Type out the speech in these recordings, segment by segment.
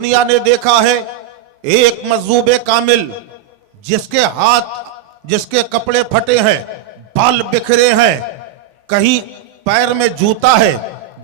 दुनिया ने देखा है एक मजूबे कामिल जिसके हाथ जिसके कपड़े फटे हैं, बाल बिखरे हैं, कहीं पैर में जूता है,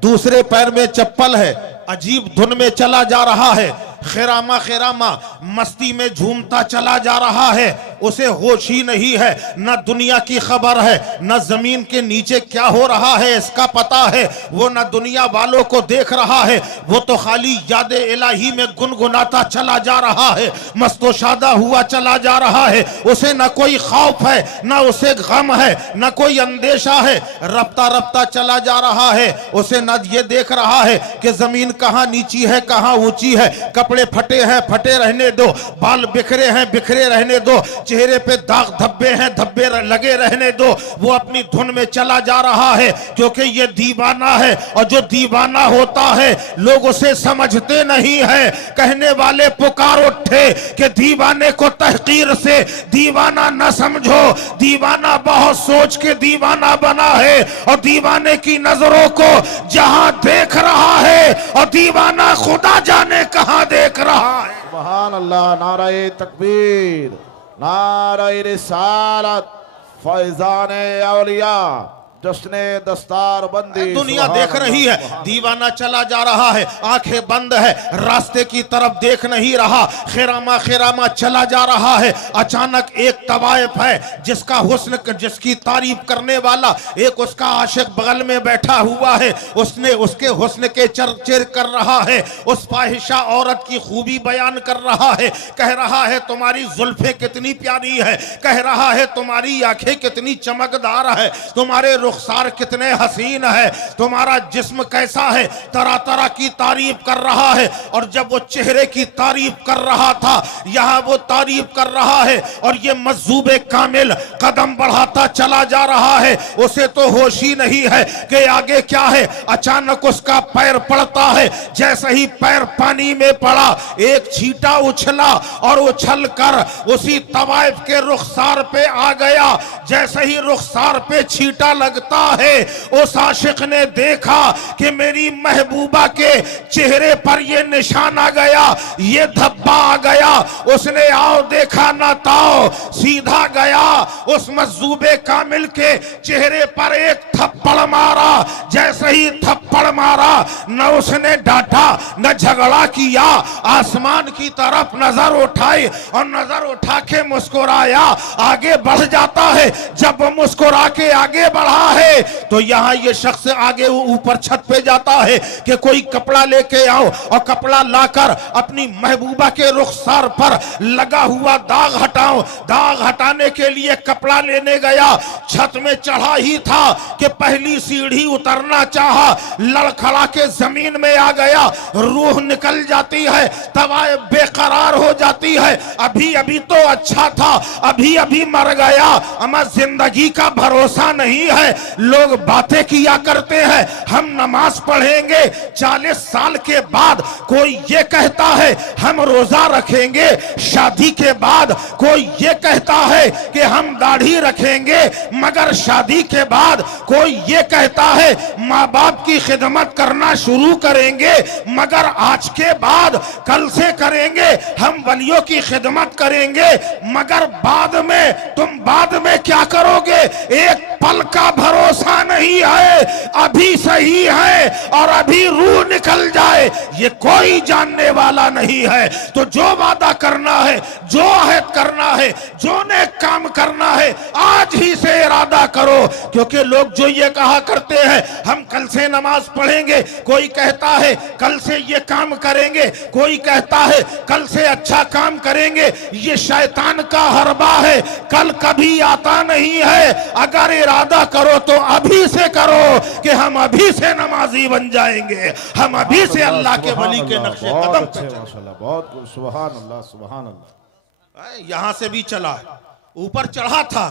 दूसरे पैर में चप्पल है, अजीब धुन में चला जा रहा है, खैरामा खैरामा मस्ती में झूमता चला जा रहा है। उसे होश ही नहीं है, न दुनिया की खबर है, न जमीन के नीचे क्या हो रहा है इसका पता है। वो न दुनिया वालों को देख रहा है, वो तो खाली याद इलाही में गुनगुनाता चला जा रहा है, मस्तो शादा हुआ चला जा रहा है। उसे न कोई खौफ है, न उसे गम है, न कोई अंदेशा है, रफ्ता रफ्ता चला जा रहा है। उसे न ये देख रहा है कि जमीन कहाँ नीची है कहाँ ऊंची है, कपड़े फटे हैं फटे रहने दो, बाल बिखरे हैं बिखरे रहने दो, चेहरे पे दाग धब्बे हैं धब्बे लगे रहने दो। वो अपनी धुन में चला जा रहा है क्योंकि ये दीवाना है, और जो दीवाना होता है लोग उसे समझते नहीं है। कहने वाले पुकार उठे कि दीवाने को तहकीर से दीवाना न समझो, दीवाना बहुत सोच के दीवाना बना है, और दीवाने की नजरों को जहां देख रहा है और दीवाना खुदा जाने कहां देख रहा है। सुभान अल्लाह, नाराए तकबीर, नाराए रिसालत, फैजाने औलिया, जश्ने दस्तार बंदी। दुनिया देख रही है, दीवाना चला जा रहा है, आंखें बंद है, रास्ते की तरफ देख नहीं रहा, खैरामा खैरामा चला जा रहा है। अचानक एक तवायफ है जिसका हुस्न जिसकी तारीफ करने वाला एक उसका आशिक बगल में बैठा हुआ है, उसने उसके हुस्न के चर्चा कर रहा है, उस फाहिशा औरत की खूबी बयान कर रहा है, कह रहा है तुम्हारी जुल्फें कितनी प्यारी है, कह रहा है तुम्हारी आंखें कितनी चमकदार है, तुम्हारे रुखसार कितने हसीन है, तुम्हारा जिस्म कैसा है, तरह तरह की तारीफ कर रहा है। और जब वो चेहरे की तारीफ कर रहा था, यहां वो तारीफ कर रहा है और ये मजूबे कामिल कदम बढ़ाता चला जा रहा है। उसे तो होश ही नहीं है कि आगे क्या है। अचानक उसका पैर पड़ता है, जैसे ही पैर पानी में पड़ा एक छींटा उछला और उछल कर उसी तवाइफ के रुखसार पे आ गया। जैसे ही रुखसार पे छींटा लगता है, उस आशिक ने देखा कि मेरी महबूबा के चेहरे पर ये निशान आ गया, ये धब्बा आ गया। उसने आओ देखा ना ताओ, सीधा गया उस मजूबे कामिल के चेहरे पर एक थप्पड़ मारा। जैसे ही थप्पड़ मारा, न उसने डांटा न झगड़ा किया, आसमान की तरफ नजर उठाई और नजर उठा के मुस्कुराया, आगे बढ़ जाता है। जब वो मुस्कुरा के आगे बढ़ा है तो यहां ये शख्स आगे ऊपर छत पे जाता है कि कोई कपड़ा लेके आओ, और कपड़ा लाकर अपनी महबूबा के रुखसार पर लगा हुआ दाग हटाओ। दाग हटाने के लिए कपड़ा लेने गया, छत में चढ़ा ही था कि पहली सीढ़ी उतरना चाहा, लड़खड़ा के जमीन में आ गया, रूह निकल जाती है, तवाए बेकरार हो जाती है। अभी अभी तो अच्छा था, अभी अभी मर गया, अमा जिंदगी का भरोसा नहीं है। लोग बातें किया करते हैं हम नमाज पढ़ेंगे, 40 साल के बाद कोई ये कहता है हम रोजा रखेंगे, शादी के बाद कोई ये कहता है कि हम दाढ़ी रखेंगे, मगर शादी के बाद कोई ये कहता है माँ बाप की खिदमत करना शुरू करेंगे, मगर आज के बाद कल से करेंगे, हम वलियों की खिदमत करेंगे, मगर बाद में तुम बाद में क्या करोगे, एक पल का भरोसा नहीं है। अभी सही है और अभी रूह निकल जाए ये कोई जानने वाला नहीं है। तो जो वादा करना है, जो अहद करना है, जो नेक काम करना है, आज ही से इरादा करो। क्योंकि लोग जो ये कहा करते हैं हम कल से नमाज पढ़ेंगे, कोई कहता है कल से ये काम करेंगे, कोई कहता है कल से अच्छा काम करेंगे, ये शैतान का हरबा है, कल कभी आता नहीं है। अगर इरादा करो तो अभी से करो कि हम अभी से नमाजी बन जाएंगे, हम अभी से अल्लाह के वली के नक्शे कदम पे माशाल्लाह, बहुत सुभान अल्लाह, सुभान अल्लाह। यहां से भी चला, ऊपर चढ़ा था,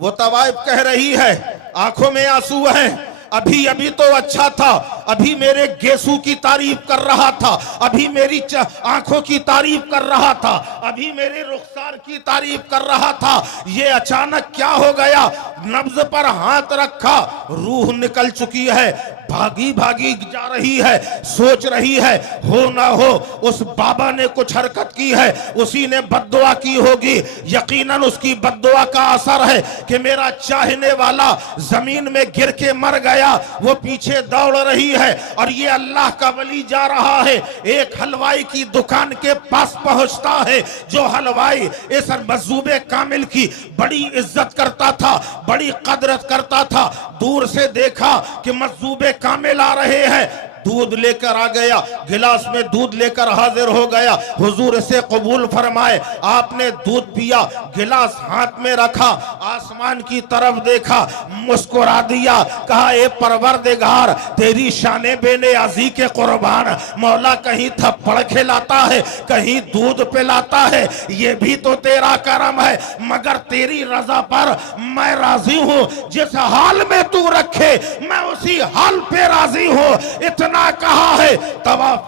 वो तवाइफ कह रही है, आंखों में आंसू हैं, अभी अभी तो अच्छा था, अभी मेरे गेसू की तारीफ कर रहा था, अभी मेरी आंखों की तारीफ कर रहा था, अभी मेरे रुखसार की तारीफ कर रहा था, ये अचानक क्या हो गया। नब्ज पर हाथ रखा, रूह निकल चुकी है, भागी भागी जा रही है, सोच रही है हो ना हो उस बाबा ने कुछ हरकत की है, उसी ने बद्दुआ की होगी। यकीनन उसकी बद्दुआ का असर है कि मेरा चाहने वाला जमीन में गिर के मर गया। वो पीछे दौड़ रही है और ये अल्लाह का वली जा रहा है। एक हलवाई की दुकान के पास पहुंचता है, जो हलवाई इस मजूबे कामिल की बड़ी इज्जत करता था, बड़ी कदरत करता था। दूर से देखा कि मजूबे कामिल आ रहे हैं, दूध लेकर आ गया, गिलास में दूध लेकर हाजिर हो गया। हुजूर से कबूल फरमाए। आपने दूध पिया, गिलास हाथ में रखा, आसमान की तरफ देखा, मुस्कुरा दिया, कहा ए परवरदिगार तेरी शाने बेने अजी के कुर्बान, मौला कहीं थप्पड़ खिलाता है, कहीं दूध पिलाता है, ये भी तो तेरा करम है, मगर तेरी रजा पर मैं राजी हूं। जिस हाल में तू रखे मैं उसी हाल पे राजी हूं। इतना कहा है,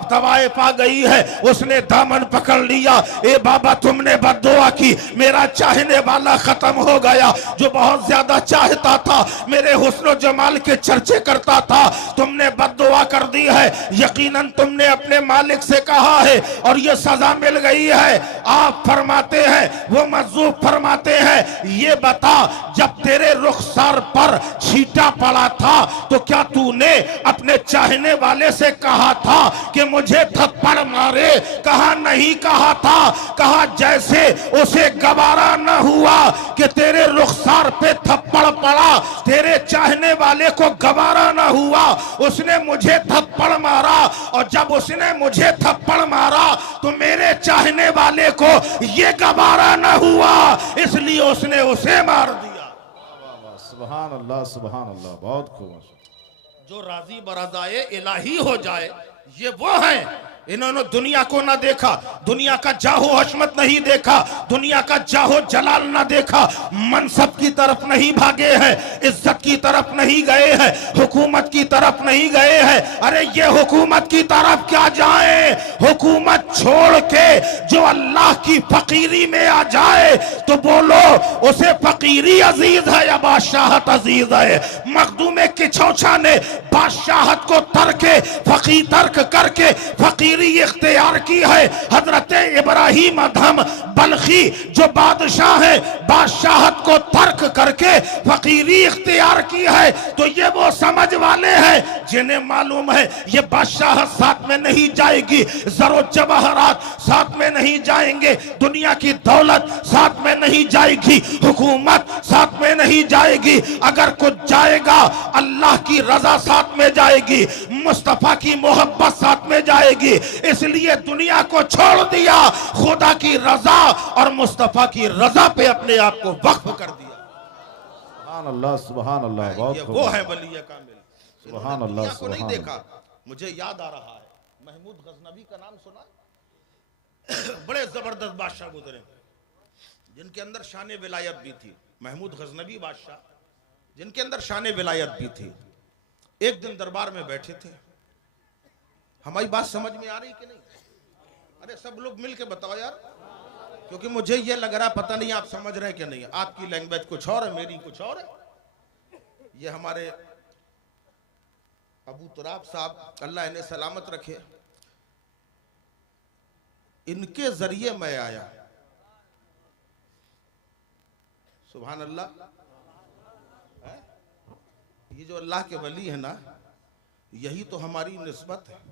तवाइफ आ गई है, उसने दामन पकड़ लिया। ए बाबा तुमने बद्दुआ की, मेरा चाहने वाला खत्म हो गया, जो बहुत ज्यादा चाहता था, मेरे हुस्न जमाल के चर्चे करता था, तुमने बद्दुआ कर दी है। यकीनन तुमने अपने मालिक से कहा है और ये सजा मिल गई है। आप फरमाते हैं, वो मजूब फरमाते हैं, ये बता जब तेरे रुखसार पर छींटा पड़ा था तो क्या तूने अपने चाहने वाले से कहा था कि मुझे थप्पड़ मारे? कहा नहीं कहा था। कहा जैसे उसे गवारा न हुआ कि तेरे रुखसार पे थप्पड़ पड़ा, तेरे चाहने वाले को गवारा न हुआ, उसने मुझे थप्पड़ मारा, और जब उसने मुझे थप्पड़ मारा तो मेरे चाहने वाले को ये गवारा न हुआ, इसलिए उसने उसे मार दिया। सुभान अल्लाह, सुभान अल्लाह, बहुत खूब। जो राजी बरज़ाए इलाही हो जाए, ये वो हैं। इन्होंने दुनिया को ना देखा, दुनिया का जाहो हशमत नहीं देखा, दुनिया का जाहो जलाल ना देखा, मनसब की तरफ नहीं भागे हैं, इज्जत की तरफ नहीं गए हैं, हुकूमत की तरफ नहीं गए हैं। अरे ये हुकूमत की तरफ क्या जाए, हुकूमत छोड़ के जो अल्लाह की फकीरी में आ जाए तो बोलो उसे फकीरी अजीज है या बादशाहत अजीज है। मखदूम किचौछा ने बादशाहत को तर्क करके फकीरी इख्तियार की है। हजरत इब्राहिम अदहम बल्खी जो बादशाह है, बादशाहत को तर्क करके फकीरी इख्तियार की है। तो ये वो समझ वाले हैं जिन्हें मालूम है ये बादशाहत साथ में नहीं जाएगी, जरो जवाहरात साथ में नहीं जाएंगे, दुनिया की दौलत साथ में नहीं जाएगी, हुकूमत साथ में नहीं जाएगी। अगर कुछ जाएगा अल्लाह की रजा साथ में जाएगी, मुस्तफा की मोहब्बत साथ में जाएगी। इसलिए दुनिया को छोड़ दिया, खुदा की रजा और मुस्तफा की रजा पे अपने आप को वक्फ कर दिया। सुभान अल्लाह, सुभान अल्लाह, बहुत खूब। वो है वली कामिल। सुभान अल्लाह, को नहीं सुभान देखा। मुझे याद आ रहा है, महमूद गजनवी का नाम सुना? बड़े जबरदस्त बादशाह गुजरे जिनके अंदर शान विलायत भी थी। महमूद गजनवी बादशाह जिनके अंदर शान विलायत भी थी। एक दिन दरबार में बैठे थे। हमारी बात समझ में आ रही कि नहीं? अरे सब लोग मिल के बताओ यार, क्योंकि मुझे ये लग रहा है पता नहीं आप समझ रहे हैं कि नहीं। आपकी लैंग्वेज कुछ और है, मेरी कुछ और है। ये हमारे अबू तुराब साहब, अल्लाह इन्हें सलामत रखे, इनके जरिए मैं आया। सुभान अल्लाह। ये जो अल्लाह के वली है ना, यही तो हमारी निस्बत है।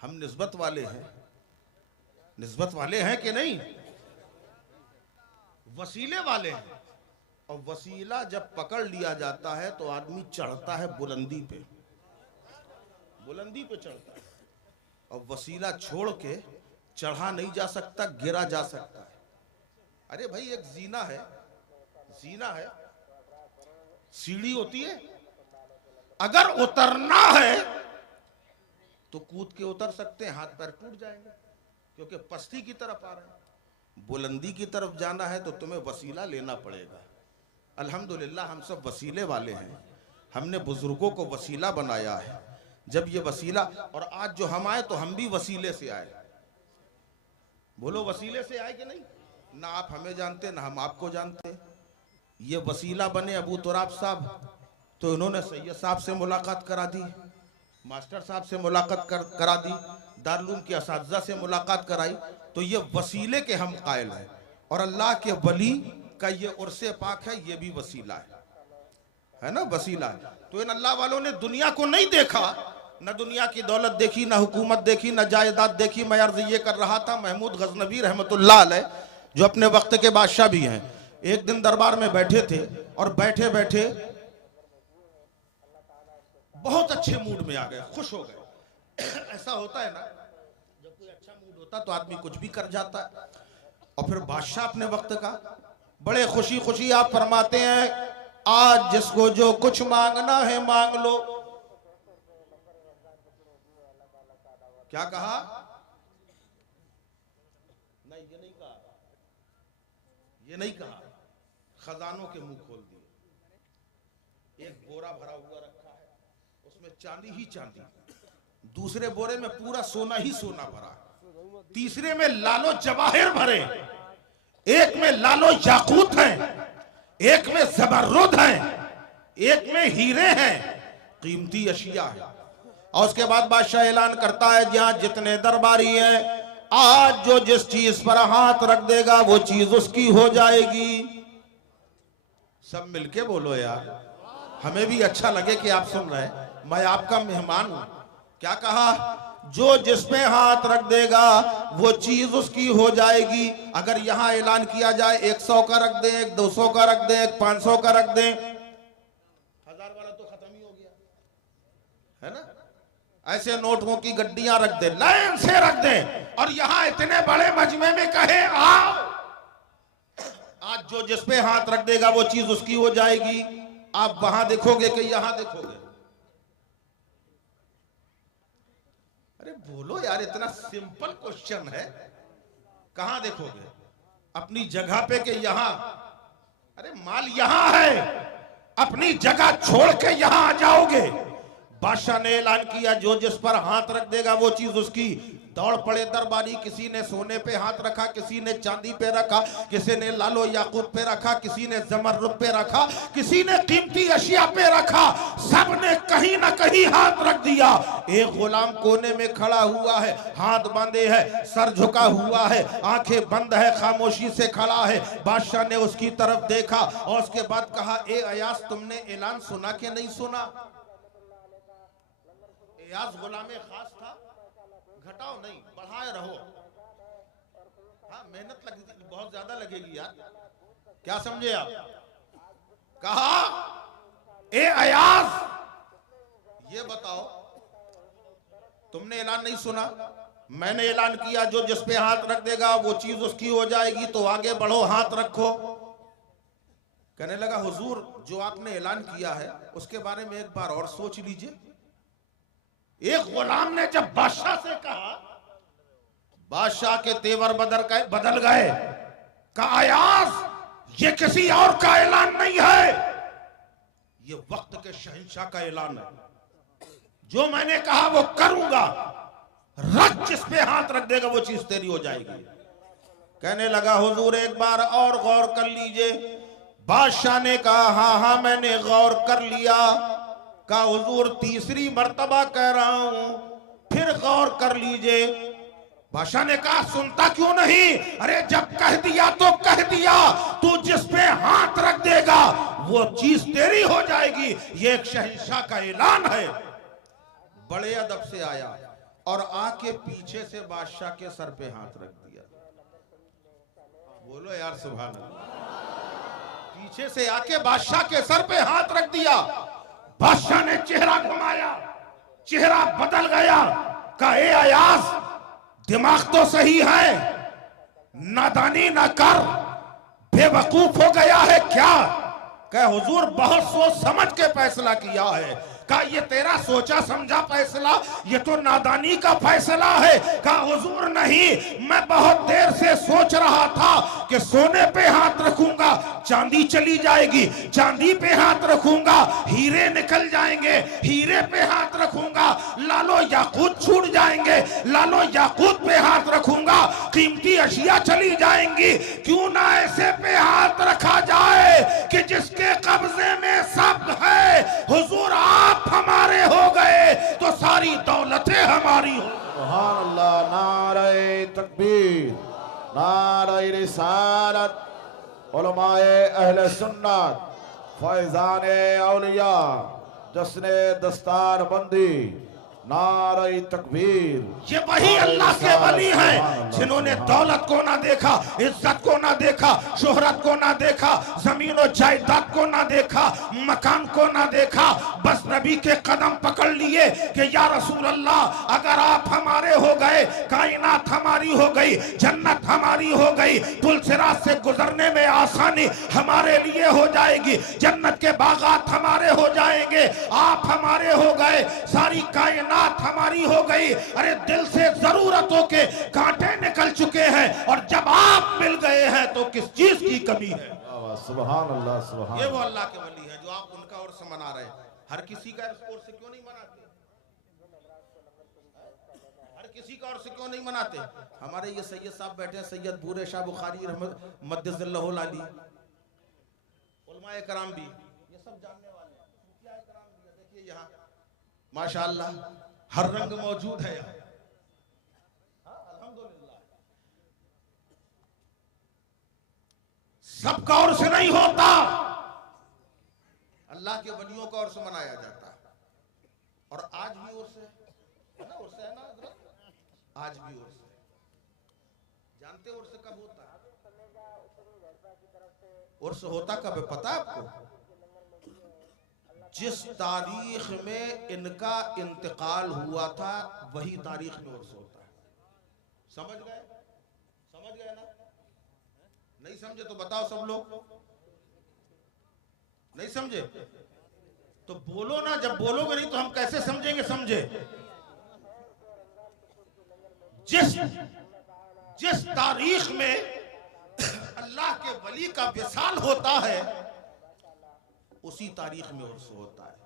हम निस्बत वाले हैं, निस्बत वाले हैं कि नहीं? वसीले वाले हैं। और वसीला जब पकड़ लिया जाता है तो आदमी चढ़ता है बुलंदी पे, बुलंदी पे चढ़ता है। और वसीला छोड़ के चढ़ा नहीं जा सकता, गिरा जा सकता है। अरे भाई एक जीना है, जीना है, सीढ़ी होती है, अगर उतरना है तो कूद के उतर सकते हैं, हाथ पैर टूट जाएंगे क्योंकि पस्ती की तरफ आ रहे हैं। बुलंदी की तरफ जाना है तो तुम्हें वसीला लेना पड़ेगा। अल्हम्दुलिल्लाह हम सब वसीले वाले हैं, हमने बुजुर्गों को वसीला बनाया है। जब ये वसीला, और आज जो हम आए तो हम भी वसीले से आए। बोलो वसीले से आए कि नहीं? ना आप हमें जानते ना हम आपको जानते। ये वसीला बने अबू तुराब साहब, तो इन्होंने सैयद साहब से मुलाकात करा दी, मास्टर साहब से मुलाकात करा दी, दारुल के असातिज़ा से मुलाकात कराई। तो ये वसीले के हम कायल हैं, और अल्लाह के वली का ये उर्से पाक है, ये भी वसीला है ना, वसीला है। तो इन अल्लाह वालों ने दुनिया को नहीं देखा, न दुनिया की दौलत देखी, न हुकूमत देखी, न जायदाद देखी। मैं अर्ज ये कर रहा था, महमूद गजनवी रहमतुल्लाह अलैह जो अपने वक्त के बादशाह भी हैं, एक दिन दरबार में बैठे थे और बैठे बैठे बहुत अच्छे मूड में आ गए, खुश हो गए। ऐसा होता है ना, जब कोई अच्छा मूड होता तो आदमी कुछ भी कर जाता है। और फिर बादशाह अपने वक्त का बड़े खुशी खुशी आप फरमाते हैं, आज जिसको जो कुछ मांगना है मांग लो। क्या कहा? नहीं, ये नहीं कहा, ये नहीं कहा। खजानों के मुंह खोल दिए। एक बोरा भरा हुआ रखा है, उसमें चांदी ही चांदी, दूसरे बोरे में पूरा सोना ही सोना भरा, तीसरे में लालो जवाहिर भरे, एक में लालो याकूत हैं, एक में ज़बररुद हैं, एक में हीरे हैं, कीमती अशिया है। और उसके बाद बादशाह ऐलान करता है, जहां जितने दरबारी हैं, आज जो जिस चीज पर हाथ रख देगा वो चीज उसकी हो जाएगी। सब मिलके बोलो यार, हमें भी अच्छा लगे कि आप सुन रहे हैं। मैं आपका मेहमान हूं। क्या कहा? जो जिसमें हाथ रख देगा वो चीज उसकी हो जाएगी। अगर यहां ऐलान किया जाए 100 का रख दें, 200 का रख दें, 500 का रख दें, 1000 वाला तो खत्म ही हो गया है ना। ऐसे नोटों की गड्डियां रख दें, लाइन से रख दें, और यहां इतने बड़े मजमे में कहे आओ, आज जो जिसपे हाथ रख देगा वो चीज उसकी हो जाएगी। आप वहां देखोगे कि यहां देखोगे? अरे बोलो यार, इतना सिंपल क्वेश्चन है। कहां देखोगे? अपनी जगह पे कि यहां? अरे माल यहां है, अपनी जगह छोड़ के यहां आ जाओगे। बादशाह ने ऐलान किया, जो जिस पर हाथ रख देगा वो चीज उसकी। दौड़ पड़े दरबारी, किसी ने सोने पे हाथ रखा, किसी ने चांदी पे रखा, किसी ने लालो याकूत पे रखा, किसी ने ज़मरुद पे रखा, किसी ने कीमती अशिया पे रखा। सब ने कहीं ना कहीं हाथ रख दिया। एक गुलाम कोने में खड़ा हुआ है, हाथ बांधे है, सर झुका हुआ है, आंखें बंद है, खामोशी से खड़ा है। बादशाह ने उसकी तरफ देखा और उसके बाद कहा, ए अयास, तुमने ऐलान सुना कि नहीं सुना? अयास गुलाम खास था, घटाओ नहीं, बढ़ाए रहो। हाँ, मेहनत लगेगी, बहुत ज्यादा लगेगी यार। क्या समझे आप? कहा, ए अयास, ये बताओ, तुमने ऐलान नहीं सुना? मैंने ऐलान किया, जो जिस पे हाथ रख देगा वो चीज उसकी हो जाएगी। तो आगे बढ़ो, हाथ रखो। कहने लगा, हुजूर, जो आपने ऐलान किया है उसके बारे में एक बार और सोच लीजिए। एक गुलाम ने जब बादशाह से कहा, बादशाह के तेवर बदल गए। कहा, अयास, ये किसी और का ऐलान नहीं है, ये वक्त के शहंशाह का ऐलान है। जो मैंने कहा वो करूंगा, रख जिस पे हाथ रख देगा वो चीज तेरी हो जाएगी। कहने लगा, हुजूर एक बार और गौर कर लीजिए। बादशाह ने कहा, हाँ हाँ मैंने गौर कर लिया। कहा, हुजूर तीसरी मर्तबा कह रहा हूं, फिर गौर कर लीजिए। बादशाह ने कहा, सुनता क्यों नहीं? अरे जब कह दिया तो कह दिया, तू जिस पे हाथ रख देगा वो चीज तेरी हो जाएगी। ये एक शहंशाह का ऐलान है। बड़े अदब से आया और आके पीछे से बादशाह के सर पे हाथ रख दिया। बोलो यार सुभान अल्लाह। पीछे से आके बादशाह के सर पे हाथ रख दिया। बादशाह ने चेहरा घुमाया, चेहरा बदल गया। कहा, ए अयास, दिमाग तो सही है, नादानी ना कर, बेवकूफ हो गया है क्या? कहा, हुजूर बहुत सोच समझ के फैसला किया है। कहा, ये तेरा सोचा समझा फैसला, ये तो नादानी का फैसला है। कहा, हुजूर नहीं, मैं बहुत देर से सोच रहा था कि सोने पे हाथ रखूंगा चांदी चली जाएगी, चांदी पे हाथ रखूंगा हीरे निकल जाएंगे, हीरे पे हाथ रखूंगा लालो याकूत छूट जाएंगे, लालो याकूत पे हाथ रखूंगा कीमती अशिया चली जाएंगी। क्यों ना ऐसे पे हाथ रखा जाए कि जिसके कब्जे में सब है। तुम्हारी हो। सुभान अल्लाह। नारे तकबीर, नारे रिसालत, उलमाए अहले सुन्नत, फैजाने औलिया, जश्ने दस्तार बंदी, नारे तकबीर। ये वही अल्लाह के वली हैं जिन्होंने दौलत को ना देखा, इज्जत को ना देखा, शोहरत को ना देखा, जमीन और जायदाद को ना देखा, मकान को ना देखा, बस नबी के कदम पकड़ लिए कि या रसूल अल्लाह, अगर आप हमारे हो गए, कायनात हमारी हो गई, जन्नत हमारी हो गई, पुल सिरात से गुजरने में आसानी हमारे लिए हो जाएगी, जन्नत के बागात हमारे हो जाएंगे, आप हमारे हो गए, सारी कायनात हमारी हो गई। अरे दिल से जरूरतों के कांटे निकल चुके हैं और जब आप मिल गए हैं तो किस चीज की कमी है। सुभान अल्लाह, सुभान। ये वो अल्लाह के वली है जो आप उनका और से मना रहे हैं। हर किसी का और से क्यों नहीं मनाते? हर किसी का और से क्यों नहीं मनाते? हमारे ये सैयद साहब बैठे हैं, सैयद बूरे शाह बुखारी रहमत मद्दसल्लहुल अली, उलमाए कराम भी, ये सब जानने वाले हैं। सूफियाए कराम भी देखिए यहाँ माशाअल्लाह हर रंग मौजूद है यहाँ। अल्हम्दुलिल्लाह। सबका और से नहीं होता, अल्लाह के वलियों का और से मनाया जाता है। और आज भी और से है ना, और से है ना हज़रत? आज भी और से। जानते और से कब होता है? और से होता कब है पता है आपको? जिस तारीख में इनका इंतकाल हुआ था वही तारीख में उर्स होता है। समझ गए? समझ गए ना? नहीं समझे तो बताओ सब लोग। नहीं समझे तो बोलो ना, जब बोलोगे नहीं तो हम कैसे समझेंगे? समझे? जिस तारीख में अल्लाह के वली का विसाल होता है उसी तारीख में उर्स होता है।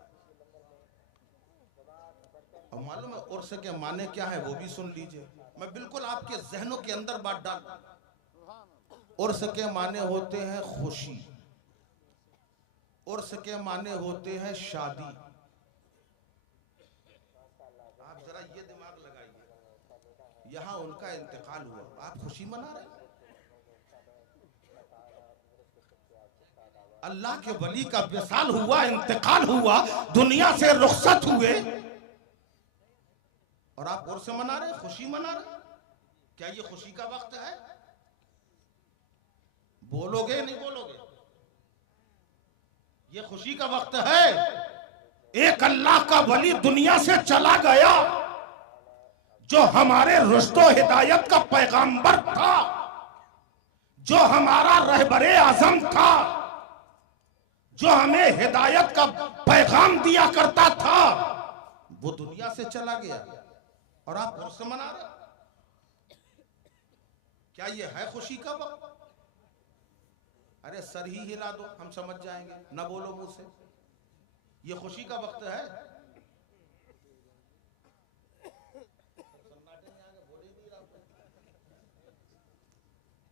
और मालूम है उर्स के माने क्या है वो भी सुन लीजिए। मैं बिल्कुल आपके जहनों के अंदर बात डाल। उर्स के माने होते हैं खुशी, उर्स के माने होते हैं शादी। आप जरा ये दिमाग लगाइए, यहां उनका इंतकाल हुआ, आप खुशी मना रहे हैं? अल्लाह के वली का विसाल हुआ, इंतकाल हुआ, दुनिया से रुखसत हुए और आप उर्स मना रहे, खुशी मना रहे। क्या ये खुशी का वक्त है? बोलोगे नहीं बोलोगे? ये खुशी का वक्त है। एक अल्लाह का वली दुनिया से चला गया जो हमारे रुश्तो हिदायत का पैगंबर था, जो हमारा रहबरे आजम था, जो हमें हिदायत का पैगाम दिया करता था, वो दुनिया से चला गया और आप उर्स मना रहे। क्या ये है खुशी का वक्त? अरे सर ही हिला दो, हम समझ जाएंगे, ना बोलो मुंह से। ये खुशी का वक्त है?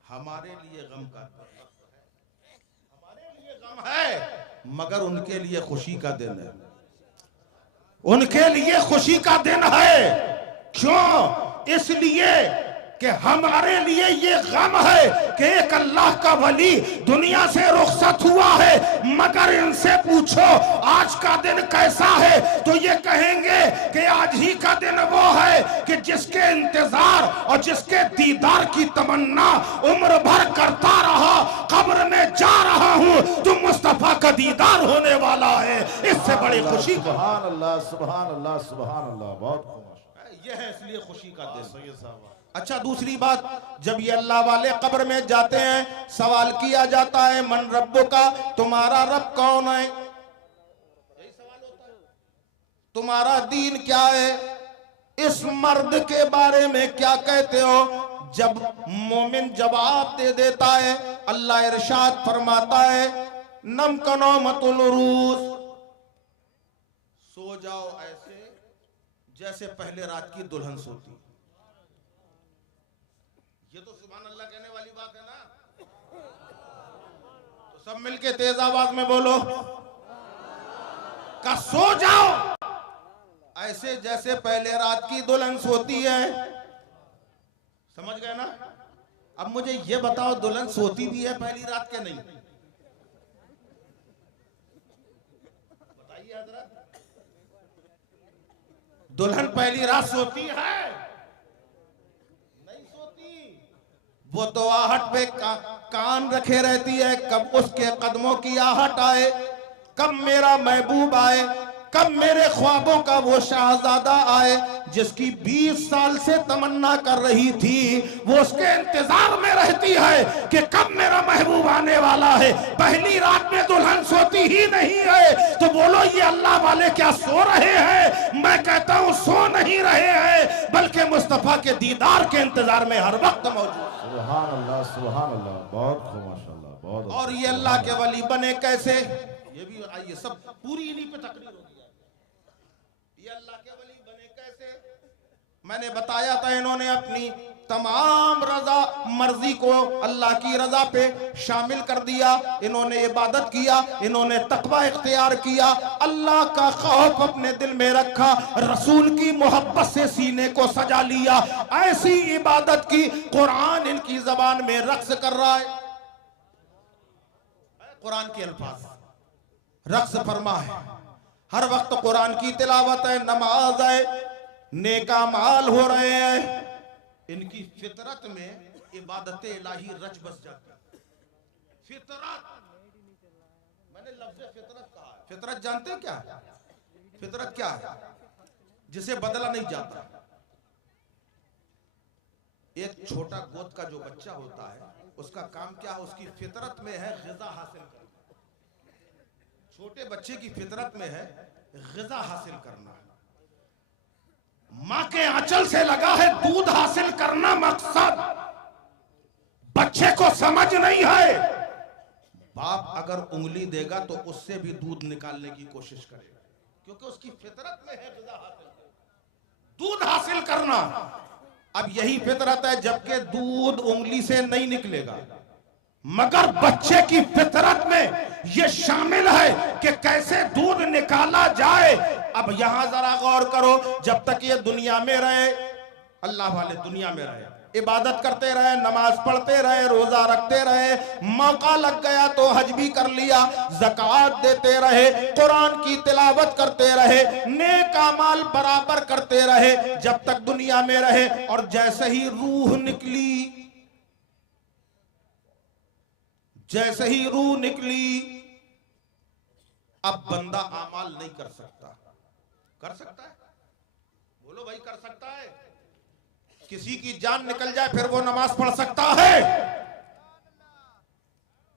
हमारे लिए गम का, है मगर उनके लिए खुशी का दिन है। उनके लिए खुशी का दिन है। क्यों? इसलिए कि हमारे लिए ये गम है कि एक अल्लाह का वली दुनिया से रुखसत हुआ है। मगर इनसे पूछो आज का दिन कैसा है तो ये कहेंगे कि आज ही का दिन वो है कि जिसके इंतजार और जिसके दीदार की तमन्ना उम्र भर करता रहा, कब्र में जा रहा हूं तो मुस्तफा का दीदार होने वाला है। इससे बड़ी खुशी सुभान अल्लाह, सुभान अल्लाह, सुभान अल्लाह। बहुत ये है, इसलिए खुशी का दिन। अच्छा दूसरी बात, जब ये अल्लाह वाले कब्र में जाते हैं सवाल किया जाता है मन रब्बो का, तुम्हारा रब कौन है? यही सवाल होता है। तुम्हारा दीन क्या है? इस मर्द के बारे में क्या कहते हो? जब मोमिन जवाब दे देता है अल्लाह इरशाद फरमाता है नम कनो मतुल रूस, सो जाओ ऐसे जैसे पहले रात की दुल्हन सोती। ये तो सुभान अल्लाह कहने वाली बात है ना। तो सब मिलके तेज आवाज में बोलो का सो जाओ ऐसे जैसे पहले रात की दुल्हन सोती है, समझ गए ना। अब मुझे ये बताओ, दुल्हन सोती भी है पहली रात के नहीं? बताइए हजरत, दुल्हन पहली रात सोती है? नहीं सोती। वो तो आहट पे कान रखे रहती है, कब उसके कदमों की आहट आए, कब मेरा महबूब आए, कब मेरे ख्वाबों का वो शाहजादा आए जिसकी 20 साल से तमन्ना कर रही थी। वो उसके इंतजार में रहती है कि कब मेरा महबूब आने वाला है। पहली रात में दुल्हन सोती ही नहीं है। तो बोलो ये अल्लाह वाले क्या सो रहे हैं? मैं कहता हूं सो नहीं रहे हैं, बल्कि मुस्तफा के दीदार के इंतजार में हर वक्त मौजूद। सुभान अल्लाह, सुभान अल्लाह, बहुत खूब माशाअल्लाह, बहुत। और ये अल्लाह के वली बने कैसे, ये भी आइए, सब पूरी इन्हीं पे तकरीर होगी। ये अल्लाह के वली बने कैसे? मैंने बताया था, इन्होंने अपनी तमाम रजा मर्जी को अल्लाह की रजा पे शामिल कर दिया। इन्होंने इबादत किया, इन्होंने तकवा इख्तियार किया, अल्लाह का खौफ अपने दिल में रखा, रसूल की मोहब्बत से सीने को सजा लिया। ऐसी इबादत की कुरान इनकी जबान में रक्स कर रहा है। कुरान के अल्फाज रक्स फरमा है, हर वक्त कुरान की तिलावत है, नमाज है, नेका माल हो रहे हैं। इनकी फितरत में इबादत इलाही रच बस जाती है। फितरत, मैंने लफ्ज़ फितरत कहा है। फितरत जानते हैं क्या है? फितरत क्या है? जिसे बदला नहीं जाता। एक छोटा गोद का जो बच्चा होता है, उसका काम क्या है? उसकी फितरत में है ग़िज़ा हासिल करना। छोटे बच्चे की फितरत में है ग़िज़ा हासिल करना। मां के आंचल से लगा है दूध हासिल करना मकसद। बच्चे को समझ नहीं है, बाप अगर उंगली देगा तो उससे भी दूध निकालने की कोशिश करेगा, क्योंकि उसकी फितरत में है ग़िज़ा हासिल करना, दूध हासिल करना। अब यही फितरत है, जबकि दूध उंगली से नहीं निकलेगा, मगर बच्चे की फितरत में यह शामिल है कि कैसे दूध निकाला जाए। अब यहां जरा गौर करो, जब तक ये दुनिया में रहे, अल्लाह वाले दुनिया में रहे, इबादत करते रहे, नमाज पढ़ते रहे, रोजा रखते रहे, मौका लग गया तो हज भी कर लिया, ज़कात देते रहे, कुरान की तिलावत करते रहे, नेक अमाल बराबर करते रहे, जब तक दुनिया में रहे। और जैसे ही रूह निकली, जैसे ही रूह निकली, अब बंदा अमाल नहीं कर सकता। कर सकता है? बोलो भाई, कर सकता है? किसी की जान निकल जाए फिर वो नमाज पढ़ सकता है?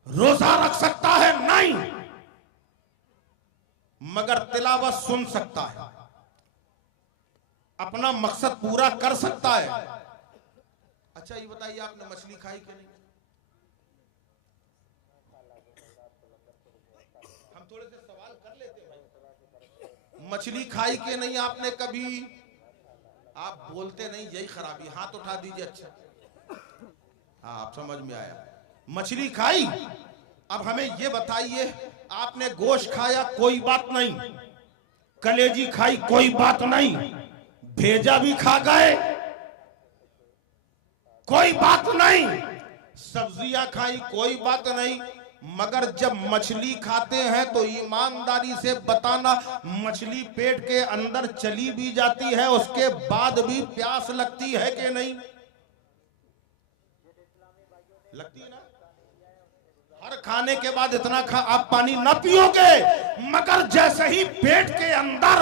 रोजा रख सकता है? नहीं, मगर तिलावत सुन सकता है, अपना मकसद पूरा कर सकता है। अच्छा ये बताइए, आपने मछली खाई कि नहीं? हम थोड़े से सवाल कर लेते भाई। मछली खाई कि नहीं आपने कभी? आप बोलते नहीं, यही खराबी। हाथ उठा दीजिए। अच्छा हाँ, आप समझ में आया। मछली खाई। अब हमें ये बताइए, आपने गोश्त खाया, कोई बात नहीं, कलेजी खाई, कोई बात नहीं, भेजा भी खा गए, कोई बात नहीं, सब्जियां खाई, कोई बात नहीं, मगर जब मछली खाते हैं तो ईमानदारी से बताना, मछली पेट के अंदर चली भी जाती है, उसके बाद भी प्यास लगती है कि नहीं? लगती है ना? हर खाने के बाद इतना आप पानी ना पियोगे, मगर जैसे ही पेट के अंदर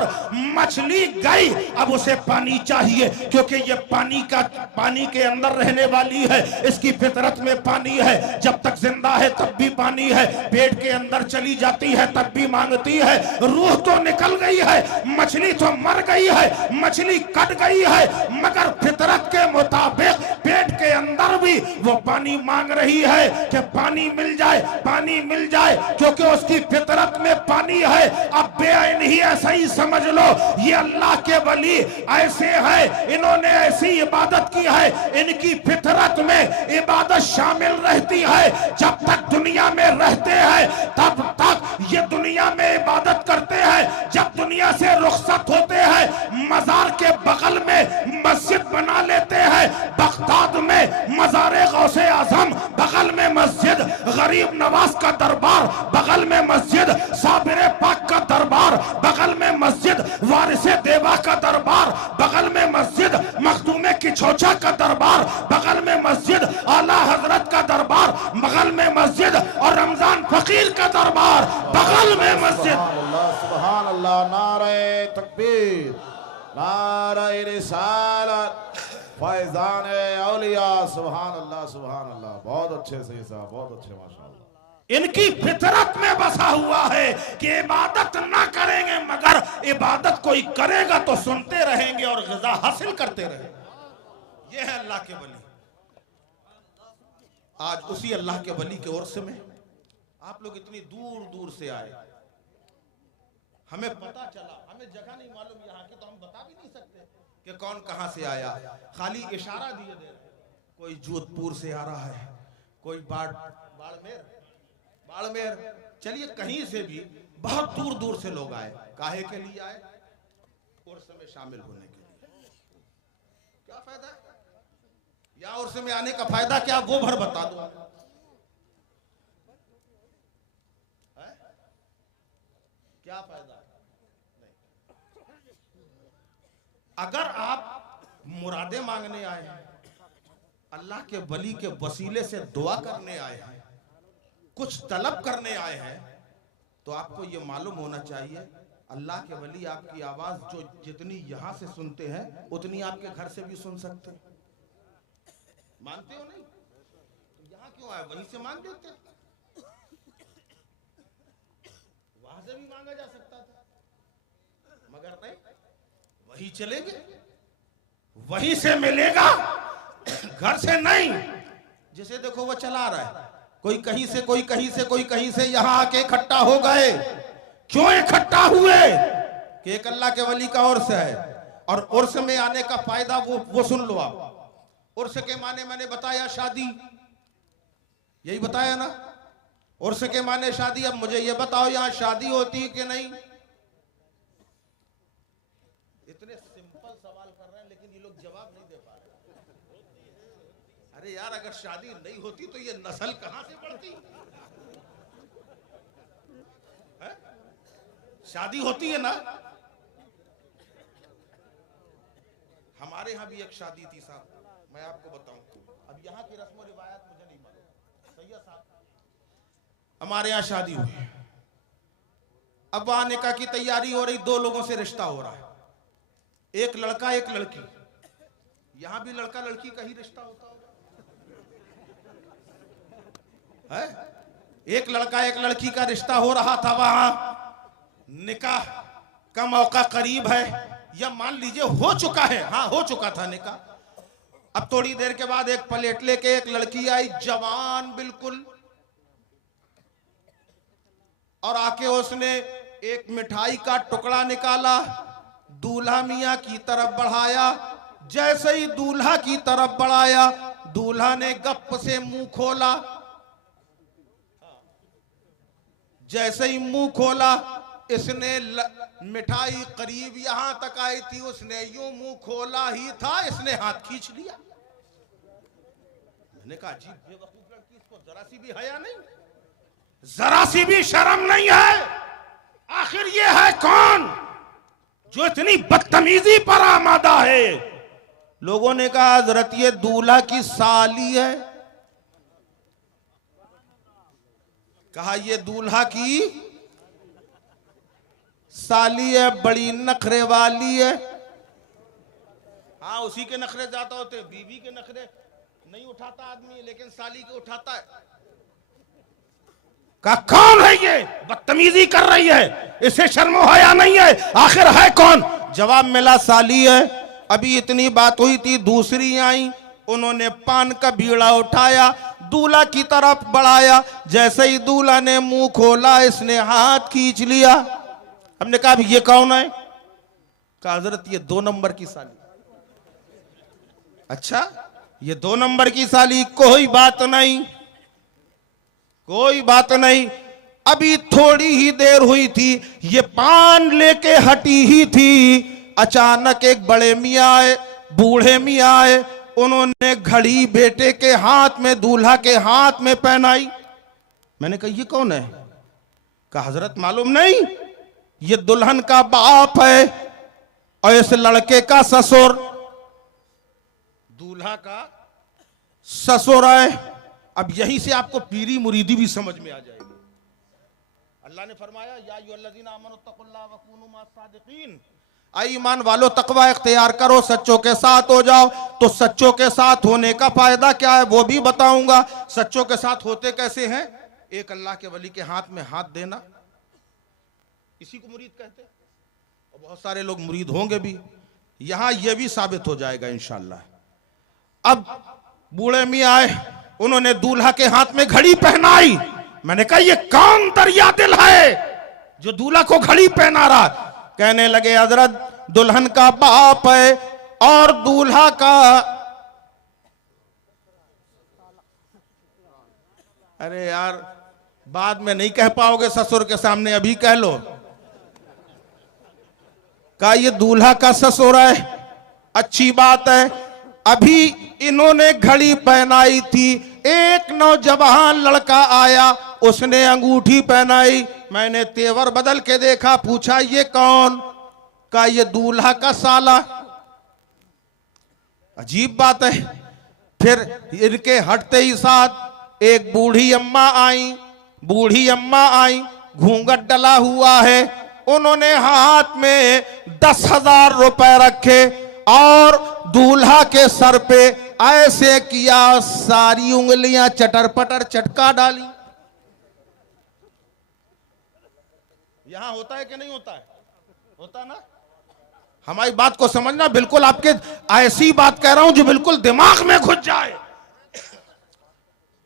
मछली गई, अब उसे पानी चाहिए, क्योंकि ये पानी के अंदर रहने वाली है, इसकी फितरत में पानी है। जब तक जिंदा है तब भी पानी है, पेट के अंदर चली जाती है तब भी मांगती है। रूह तो निकल गई है, मछली तो मर गई है, मछली कट गई है, मगर फितरत के मुताबिक पेट के अंदर भी वो पानी मांग रही है कि पानी मिल जाए, पानी मिल जाए, क्योंकि उसकी फितरत में पानी है। अब बेअन ही ऐसा ही समझ लो, ये अल्लाह के वली ऐसे हैं, इन्होंने ऐसी इबादत की है, इनकी फितरत में इबादत शामिल रहती है। जब तक दुनिया में रहते हैं तब तक ये दुनिया में इबादत करते हैं, जब दुनिया से रुखसत होते हैं मजार के बगल में मस्जिद बना लेते हैं। बगदाद में मज़ारे गौसे आज़म, बगल में मस्जिद गरीब नवाज का दरबार, बगल में मस्जिद साबिर पाक का दरबार, बगल में मस्जिद वारिसे देवा का दरबार, बगल में मस्जिद मखदूमे की छोचा का दरबार, बगल में मस्जिद आला हजरत का दरबार, बगल में मस्जिद और रमजान फकीर का दरबार, बगल में मस्जिद। सुभान अल्लाह, नारे तकबीर, नारे रिसालत, फैजान औलिया। सुभान अल्लाह, सुभान अल्लाह। बहुत अच्छे से साहब, बहुत अच्छे, माशाअल्लाह। इनकी फितरत में बसा हुआ है कि इबादत ना करेंगे, मगर इबादत कोई करेगा तो सुनते रहेंगे और ग़िज़ा हासिल करते रहेंगे। ये है अल्लाह के वली। आज उसी अल्लाह के वली के उर्स में आप लोग इतनी दूर दूर से आए, हमें पता चला, हमें जगह नहीं मालूम यहाँ की, तो हम बता भी नहीं सकते कि कौन कहाँ से आया। खाली इशारा दिए दे रहे, कोई जोधपुर से आ रहा है, कोई बाड़मेर, चलिए कहीं से भी, बहुत दूर दूर से लोग आए। काहे के लिए आए? उर्स में शामिल होने के लिए। क्या फायदा है या उर्स में आने का फायदा क्या, वो भर बता दो। क्या फायदा? अगर आप मुरादे मांगने आए हैं, अल्लाह के वली के वसीले से दुआ करने आए हैं, कुछ तलब करने आए हैं, तो आपको ये मालूम होना चाहिए अल्लाह के वली आपकी आवाज जो जितनी यहां से सुनते हैं उतनी आपके घर से भी सुन सकते हैं। मानते हो नहीं? तो यहां क्यों आए? वहीं से मांग देते, वहां से भी मांगा जा सकता था, मगर नहीं, वही चलेंगे, वहीं से मिलेगा, घर से नहीं। जिसे देखो वो चला रहा है, कोई कहीं से, कोई कहीं से, कोई कहीं से, यहां आके इकट्ठा हो गए। क्यों इकट्ठा हुए? कि एक अल्लाह के वली का उर्स है, और उर्स में आने का फायदा वो सुन लो आप। उर्स के माने मैंने बताया शादी, यही बताया ना, उर्स के माने शादी। अब मुझे ये बताओ यहां शादी होती है कि नहीं? इतने सिंपल सवाल कर रहे हैं लेकिन ये लोग जवाब नहीं दे पा रहे। अरे यार, अगर शादी नहीं होती तो ये नस्ल कहां से बढ़ती है? शादी होती है ना। हमारे यहां भी एक शादी थी साहब, मैं आपको बताऊं। अब यहाँ की रस्म रिवायत मुझे नहीं मालूम, सैयद साहब हमारे यहाँ शादी हुई, अब वहां निकाह की तैयारी हो रही, दो लोगों से रिश्ता हो रहा है, एक लड़का एक लड़की। यहां भी लड़का लड़की का ही रिश्ता होता होगा, है? एक लड़का एक लड़की का रिश्ता हो रहा था वहां, निकाह का मौका करीब है, या मान लीजिए हो चुका है, हाँ हो चुका था निकाह। अब थोड़ी देर के बाद एक प्लेट लेके एक लड़की आई, जवान बिल्कुल, और आके उसने एक मिठाई का टुकड़ा निकाला, दूल्हा मियां की तरफ बढ़ाया। जैसे ही दूल्हा की तरफ बढ़ाया, दूल्हा ने गप से मुंह खोला। जैसे ही मुंह खोला, इसने मिठाई करीब यहां तक आई थी, उसने यूं मुंह खोला ही था, इसने हाथ खींच लिया। मैंने कहा अजीब बेवकूफ लड़की, इसको जरा सी भी हया नहीं, जरा सी भी शर्म नहीं है। आखिर ये है कौन जो इतनी बदतमीजी पर आमादा है? लोगों ने कहा हजरत ये दूल्हा की साली है। कहा ये दूल्हा की साली है, बड़ी नखरे वाली है। हाँ, उसी के नखरे ज्यादा होते, बीवी के नखरे नहीं उठाता आदमी, लेकिन साली के उठाता है। कहा कौन है ये, बदतमीजी कर रही है, इसे शर्म हया नहीं है, आखिर है कौन? जवाब मिला साली है। अभी इतनी बात हुई थी, दूसरी आई, उन्होंने पान का बीड़ा उठाया, दूल्हा की तरफ बढ़ाया। जैसे ही दूल्हा ने मुंह खोला, इसने हाथ खींच लिया। हमने कहा ये कौन है? कहा हजरत ये 2 नंबर की साली। अच्छा, ये 2 नंबर की साली, कोई बात नहीं, कोई बात नहीं। अभी थोड़ी ही देर हुई थी, ये पान लेके हटी ही थी, अचानक एक बड़े मियाँ आए, बूढ़े मियाँ आए, उन्होंने घड़ी बेटे के हाथ में, दूल्हा के हाथ में पहनाई। मैंने कहा ये कौन है? कहा हजरत मालूम नहीं, ये दुल्हन का बाप है और इस लड़के का ससुर, दूल्हा का ससुर है। अब यहीं से आपको पीरी मुरीदी भी समझ में आ जाएगी। अल्लाह ने फरमाया या अय्युहल्लज़ीना आमनू तक़ुल्लाह व कूनू मअस-सादिक़ीन, आई ईमान वालों तकवा इख्तियार करो, सच्चों के साथ हो जाओ। तो सच्चों के साथ होने का फायदा क्या है वो भी बताऊंगा। सच्चों के साथ होते कैसे हैं? एक अल्लाह के वली के हाथ में हाथ देना, इसी को मुरीद कहते हैं। और बहुत सारे लोग मुरीद होंगे भी, यहां यह भी साबित हो जाएगा इंशाअल्लाह। अब बूढ़े मियाँ आए, उन्होंने दूल्हा के हाथ में घड़ी पहनाई। मैंने कहा ये कौन दरिया दिल है जो दूल्हा को घड़ी पहना रहा? कहने लगे हजरत दुल्हन का बाप है और दूल्हा का, अरे यार बाद में नहीं कह पाओगे ससुर के सामने, अभी कह लो। कहा ये दूल्हा का ससुर है, अच्छी बात है। अभी इन्होंने घड़ी पहनाई थी, एक नौजवान लड़का आया, उसने अंगूठी पहनाई। मैंने तेवर बदल के देखा, पूछा ये कौन? कहा ये दूल्हा का साला। अजीब बात है। फिर इनके हटते ही साथ एक बूढ़ी अम्मा आई, बूढ़ी अम्मा आई, घूंघट डला हुआ है, उन्होंने हाथ में 10,000 रुपए रखे और दूल्हा के सर पे ऐसे किया, सारी उंगलियां चटर पटर चटका डाली। यहां होता है कि नहीं होता है? होता ना? हमारी बात को समझना, बिल्कुल आपके ऐसी बात कह रहा हूं जो बिल्कुल दिमाग में घुस जाए।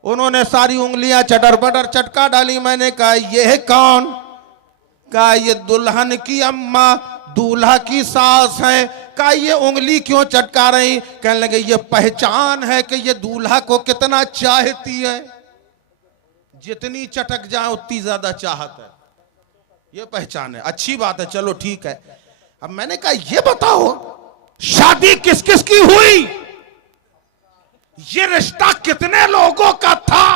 उन्होंने सारी उंगलियां चटर पटर चटका डाली। मैंने कहा ये है कौन? कहा ये दुल्हन की अम्मा, दूल्हा की सास है। कहा ये उंगली क्यों चटका रही? कहने लगे ये पहचान है कि ये दूल्हा को कितना चाहती है, जितनी चटक जाए उतनी ज्यादा चाहत है, ये पहचान है। अच्छी बात है, चलो ठीक है। अब मैंने कहा ये बताओ शादी किस किस की हुई? ये रिश्ता कितने लोगों का था?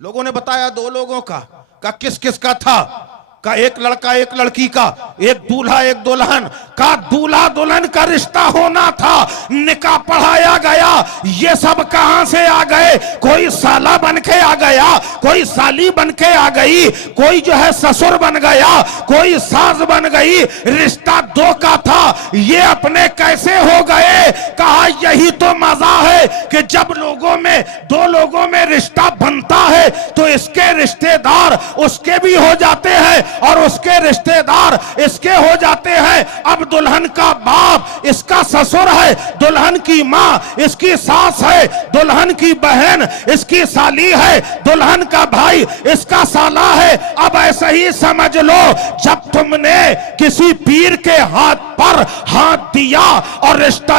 लोगों ने बताया 2 लोगों का। कहा किस किस का था? का एक लड़का एक लड़की का, एक दूल्हा एक दुल्हन का, दूल्हा दुल्हन का रिश्ता होना था, निकाह पढ़ाया गया। ये सब कहां से आ गए? कोई साला बन के आ गया, कोई साली बन के आ गई, कोई जो है ससुर बन गया, कोई सास बन गई। रिश्ता 2 का था, ये अपने कैसे हो गए? कहा यही तो मजा है कि जब लोगों में 2 लोगों में रिश्ता बनता है तो इसके रिश्तेदार उसके भी हो जाते हैं और उसके रिश्तेदार इसके हो जाते हैं। अब दुल्हन का बाप इसका ससुर है, दुल्हन की माँ इसकी सास है, दुल्हन की बहन इसकी साली है, दुल्हन का भाई इसका साला है। अब ऐसा ही समझ लो, जब तुमने किसी पीर के हाथ पर हाथ दिया और रिश्ते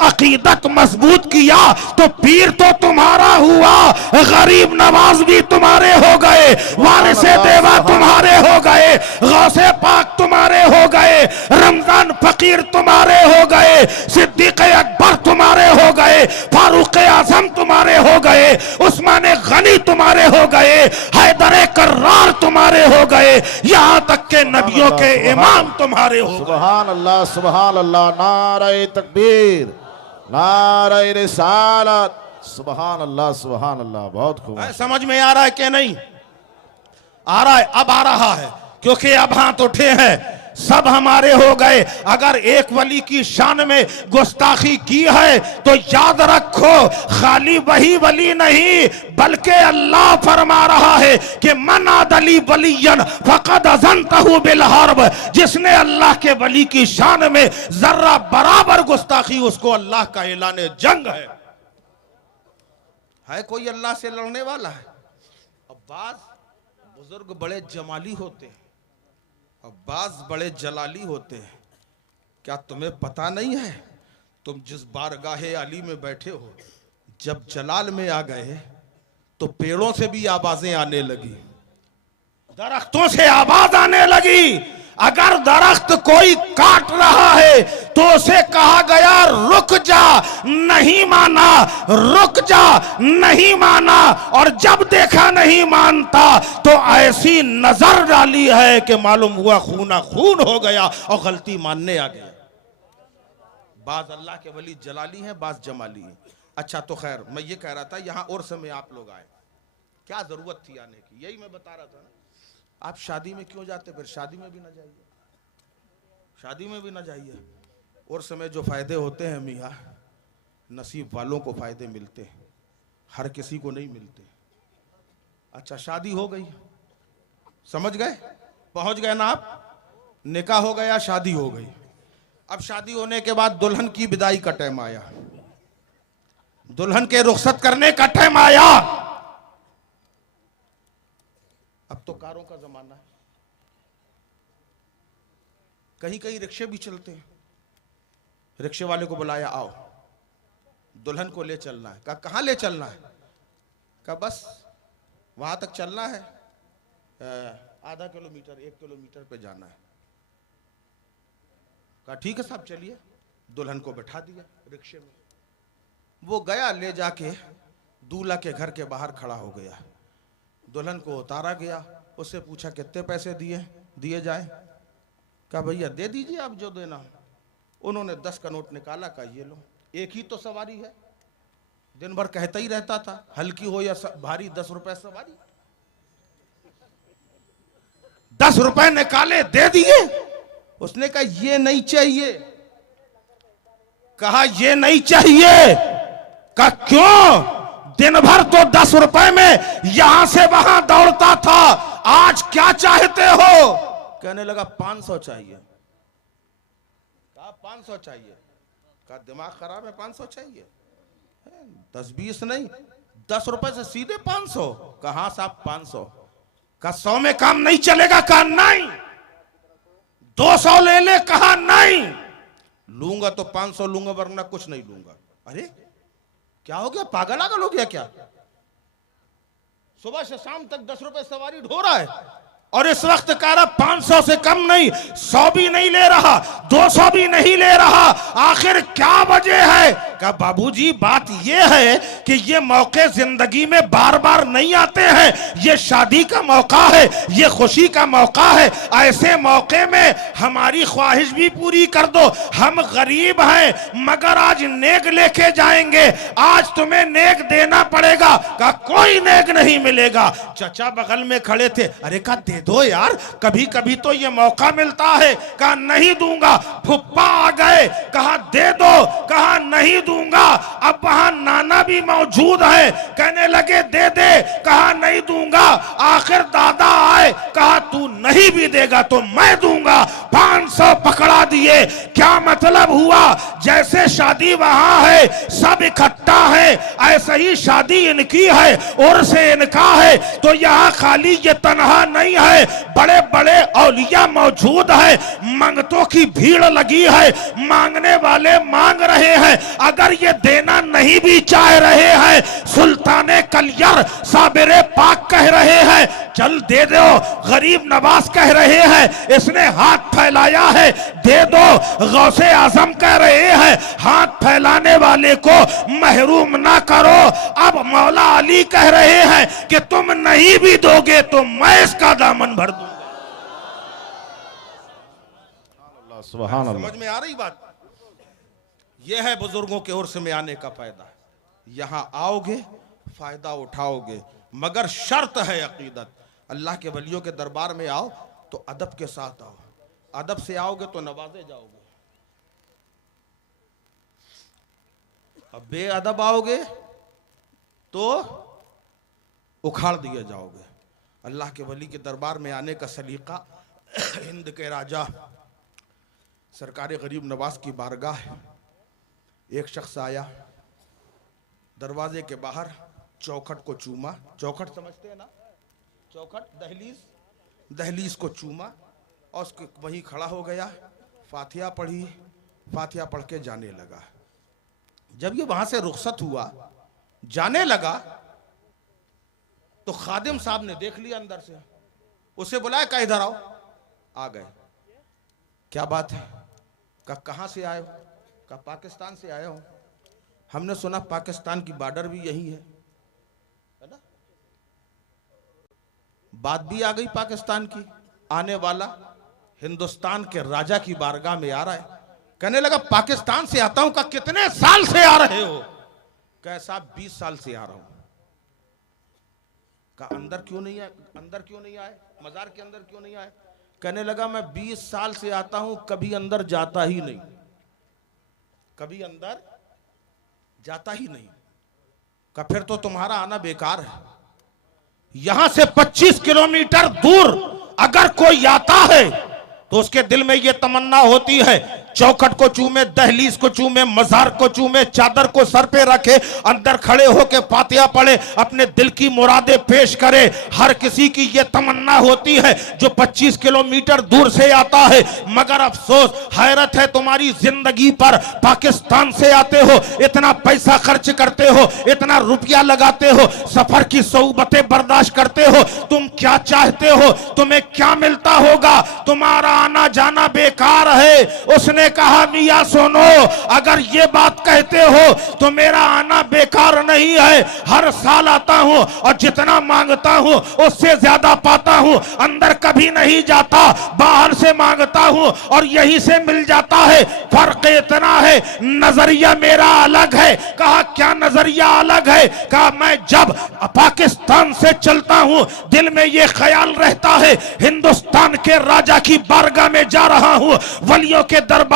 अकीदत मजबूत किया तो पीर तो तुम्हारा हुआ, गरीब नवाज भी तुम्हारे हो गए, वारिसे देवा तुम्हारे हो गए, गौसे पाक तुम्हारे हो गए, रमजान फकीर तुम्हारे हो गए, सिद्दीक अकबर तुम्हारे हो गए, फारूक आजम तुम्हारे हो गए, उस्मान गनी तुम्हारे हो गए, हैदर कर्रार तुम्हारे हो गए, यहां तक के नबियों के इमाम तुम्हारे हो। सुभान अल्लाह, सुभान अल्लाह, नारे तकबीर, नारे रिसालत, सुभान अल्लाह, सुभान अल्लाह। बहुत खूब। समझ में आ रहा है कि नहीं आ रहा है? अब आ रहा है, क्योंकि अब हाथ उठे हैं, सब हमारे हो गए। अगर एक वली की शान में गुस्ताखी की है तो याद रखो, खाली वही वली नहीं बल्कि अल्लाह फरमा रहा है कि मन आदली वलियन फकद अज़नतहु बिल हर्ब। जिसने अल्लाह के वली की शान में जर्रा बराबर गुस्ताखी, उसको अल्लाह का ऐलान जंग है कोई अल्लाह से लड़ने वाला है? अब बाज बुजुर्ग बड़े जमाली होते हैं, अब बाज बड़े जलाली होते हैं। क्या तुम्हें पता नहीं है? तुम जिस बारगाहे अली में बैठे हो, जब जलाल में आ गए तो पेड़ों से भी आवाजें आने लगी, दरख्तों से आवाज आने लगी। अगर दरख्त कोई काट रहा है तो उसे कहा गया रुक जा, नहीं माना, रुक जा, नहीं माना, और जब देखा नहीं मानता तो ऐसी नजर डाली है कि मालूम हुआ खूना खून हो गया और गलती मानने आ गया। बाज अल्लाह के वली जलाली हैं, बाज जमाली हैं। अच्छा तो खैर मैं ये कह रहा था यहां और समय आप लोग आए, क्या जरूरत थी आने की, यही मैं बता रहा था ना। आप शादी में क्यों जाते, फिर शादी में भी ना जाइए, शादी में भी ना जाइए। और समय जो फायदे होते हैं मियाँ, नसीब वालों को फायदे मिलते हैं, हर किसी को नहीं मिलते। अच्छा शादी हो गई, समझ गए, पहुंच गए ना आप, निकाह हो गया, शादी हो गई। अब शादी होने के बाद दुल्हन की विदाई का टाइम आया, दुल्हन के रुखसत करने का टाइम आया। अब तो कारों का जमाना है, कहीं कहीं रिक्शे भी चलते हैं। रिक्शे वाले को बुलाया, आओ दुल्हन को ले चलना है। कहा कहां ले चलना है? कहा बस वहां तक चलना है, आधा किलोमीटर 1 किलोमीटर पे जाना है। कहा ठीक है साहब चलिए। दुल्हन को बैठा दिया रिक्शे में, वो गया ले जाके दूल्हा के घर के बाहर खड़ा हो गया। दुल्हन को उतारा गया, उससे पूछा कितने पैसे दिए जाए? कहा भैया दे दीजिए आप जो देना। उन्होंने 10 का नोट निकाला, कहा ये लो, एक ही तो सवारी है, दिन भर कहता ही रहता था हल्की हो या भारी, 10 रुपए सवारी। 10 रुपए निकाले दे दिए। उसने कहा ये नहीं चाहिए। कहा ये नहीं चाहिए। कहा क्यों? दिन भर तो 10 रुपए में यहां से वहां दौड़ता था, आज क्या चाहते हो? कहने लगा 500 चाहिए। कहा 500 चाहिए। कहा दिमाग खराब है, 500 चाहिए? 10-20 नहीं, 10 रुपए से सीधे 500। कहा साहब 500। कहा 100 में काम नहीं चलेगा? कहा नहीं। 200 ले ले? कहा नहीं। लूंगा तो 500 लूंगा, वरना कुछ नहीं लूंगा। अरे क्या हो गया, पागल आगल हो गया क्या? सुबह से शाम तक 10 रुपए सवारी ढो रहा है, और इस वक्त कह रहा 500 से कम नहीं, 100 भी नहीं ले रहा, 200 भी नहीं ले रहा। आखिर क्या वजह है? कहा बाबूजी बात यह है कि ये मौके जिंदगी में बार बार नहीं आते हैं, ये शादी का मौका है, ये खुशी का मौका है। ऐसे मौके में हमारी ख्वाहिश भी पूरी कर दो। हम गरीब हैं मगर आज नेक लेके जाएंगे, आज तुम्हें नेक देना पड़ेगा। कहा कोई नेक नहीं मिलेगा। चचा बगल में खड़े थे, अरे कहा दे दो यार, कभी कभी तो ये मौका मिलता है। कहा नहीं दूंगा। फुप्पा आ गए, कहा दे दो। कहा नहीं दूंगा। अब वहां नाना भी मौजूद है, कहने लगे दे दे। कहा नहीं दूंगा। आखिर दादा आए, कहा तू नहीं भी देगा तो मैं दूंगा। 500 पकड़ा दिए। क्या मतलब हुआ? जैसे शादी वहां है, सब इकट्ठा है, ऐसे ही शादी इनकी है और से इनका है। तो यहां खाली ये तनहा नहीं है, बड़े बड़े औलिया मौजूद है, मंगतों की भीड़ लगी है, मांगने वाले मांग रहे हैं। अगर ये देना नहीं भी चाह रहे हैं, सुल्ताने कलियर साबिरे पाक कह रहे हैं चल दे दो, गरीब नवाज कह रहे हैं इसने हाथ फैलाया है दे दो, गौसे आजम कह रहे हैं हाथ फैलाने वाले को महरूम ना करो। अब मौला अली कह रहे हैं कि तुम नहीं भी दोगे तो मैं इसका दामन भर दूंगा। सुभान अल्लाह। समझ में आ रही बात? यह है बुजुर्गों के उर्स में आने का फायदा। यहां आओगे फायदा उठाओगे, मगर शर्त है अकीदत। अल्लाह के वलियों के दरबार में आओ तो अदब के साथ आओ, अदब से आओगे तो नवाजे जाओगे, अब बेअदब आओगे तो उखाड़ दिए जाओगे। अल्लाह के वली के दरबार में आने का सलीका, हिंद के राजा सरकार गरीब नवाज की बारगाह है। एक शख्स आया, दरवाजे के बाहर चौखट को चूमा, चौखट समझते हैं ना, चौखट दहलीज, दहलीज को चूमा और उसके वहीं खड़ा हो गया, फातिहा पढ़ी, फातिहा पढ़ के जाने लगा। जब ये वहां से रुखसत हुआ जाने लगा तो खादिम साहब ने देख लिया अंदर से, उसे बुलाया का इधर आओ। आ गए, क्या बात है? कहाँ से आए हो? पाकिस्तान से आया हूं। हमने सुना पाकिस्तान की बॉर्डर भी यही है ना? बात भी आ गई पाकिस्तान की। आने वाला हिंदुस्तान के राजा की बारगाह में आ रहा है। कहने लगा पाकिस्तान से आता हूं। का कितने साल से आ रहे हो? कैसा 20 साल से आ रहा हूं। का अंदर क्यों नहीं आए? अंदर क्यों नहीं आए? मजार के अंदर क्यों नहीं आए? कहने लगा मैं 20 साल से आता हूं, कभी अंदर जाता ही नहीं, कभी अंदर जाता ही नहीं। का फिर तो तुम्हारा आना बेकार है। यहां से 25 किलोमीटर दूर अगर कोई आता है तो उसके दिल में यह तमन्ना होती है, चौखट को चूमे, दहलीज को चूमे, मजार को चूमे, चादर को सर पे रखे, अंदर खड़े होके फातिहा पढ़े, अपने दिल की मुरादे पेश करे। हर किसी की यह तमन्ना होती है जो 25 किलोमीटर दूर से आता है। मगर अफसोस, हैरत है तुम्हारी जिंदगी पर। पाकिस्तान से आते हो, इतना पैसा खर्च करते हो, इतना रुपया लगाते हो, सफर की सोबतें बर्दाश्त करते हो। तुम क्या चाहते हो? तुम्हें क्या मिलता होगा? तुम्हारा आना जाना बेकार है। उसने कहा मियां सुनो, अगर ये बात कहते हो तो मेरा आना बेकार नहीं है। हर साल आता हूं और जितना मांगता हूं उससे ज्यादा पाता हूं। अंदर कभी नहीं जाता, बाहर से मांगता हूं और यहीं से मिल जाता है। फर्क इतना है, नजरिया मेरा अलग है। कहा क्या नजरिया अलग है? कहा मैं जब पाकिस्तान से चलता हूं दिल में यह ख्याल रहता है हिंदुस्तान के राजा की बारगाह में जा रहा हूं, वलियों के दरबार,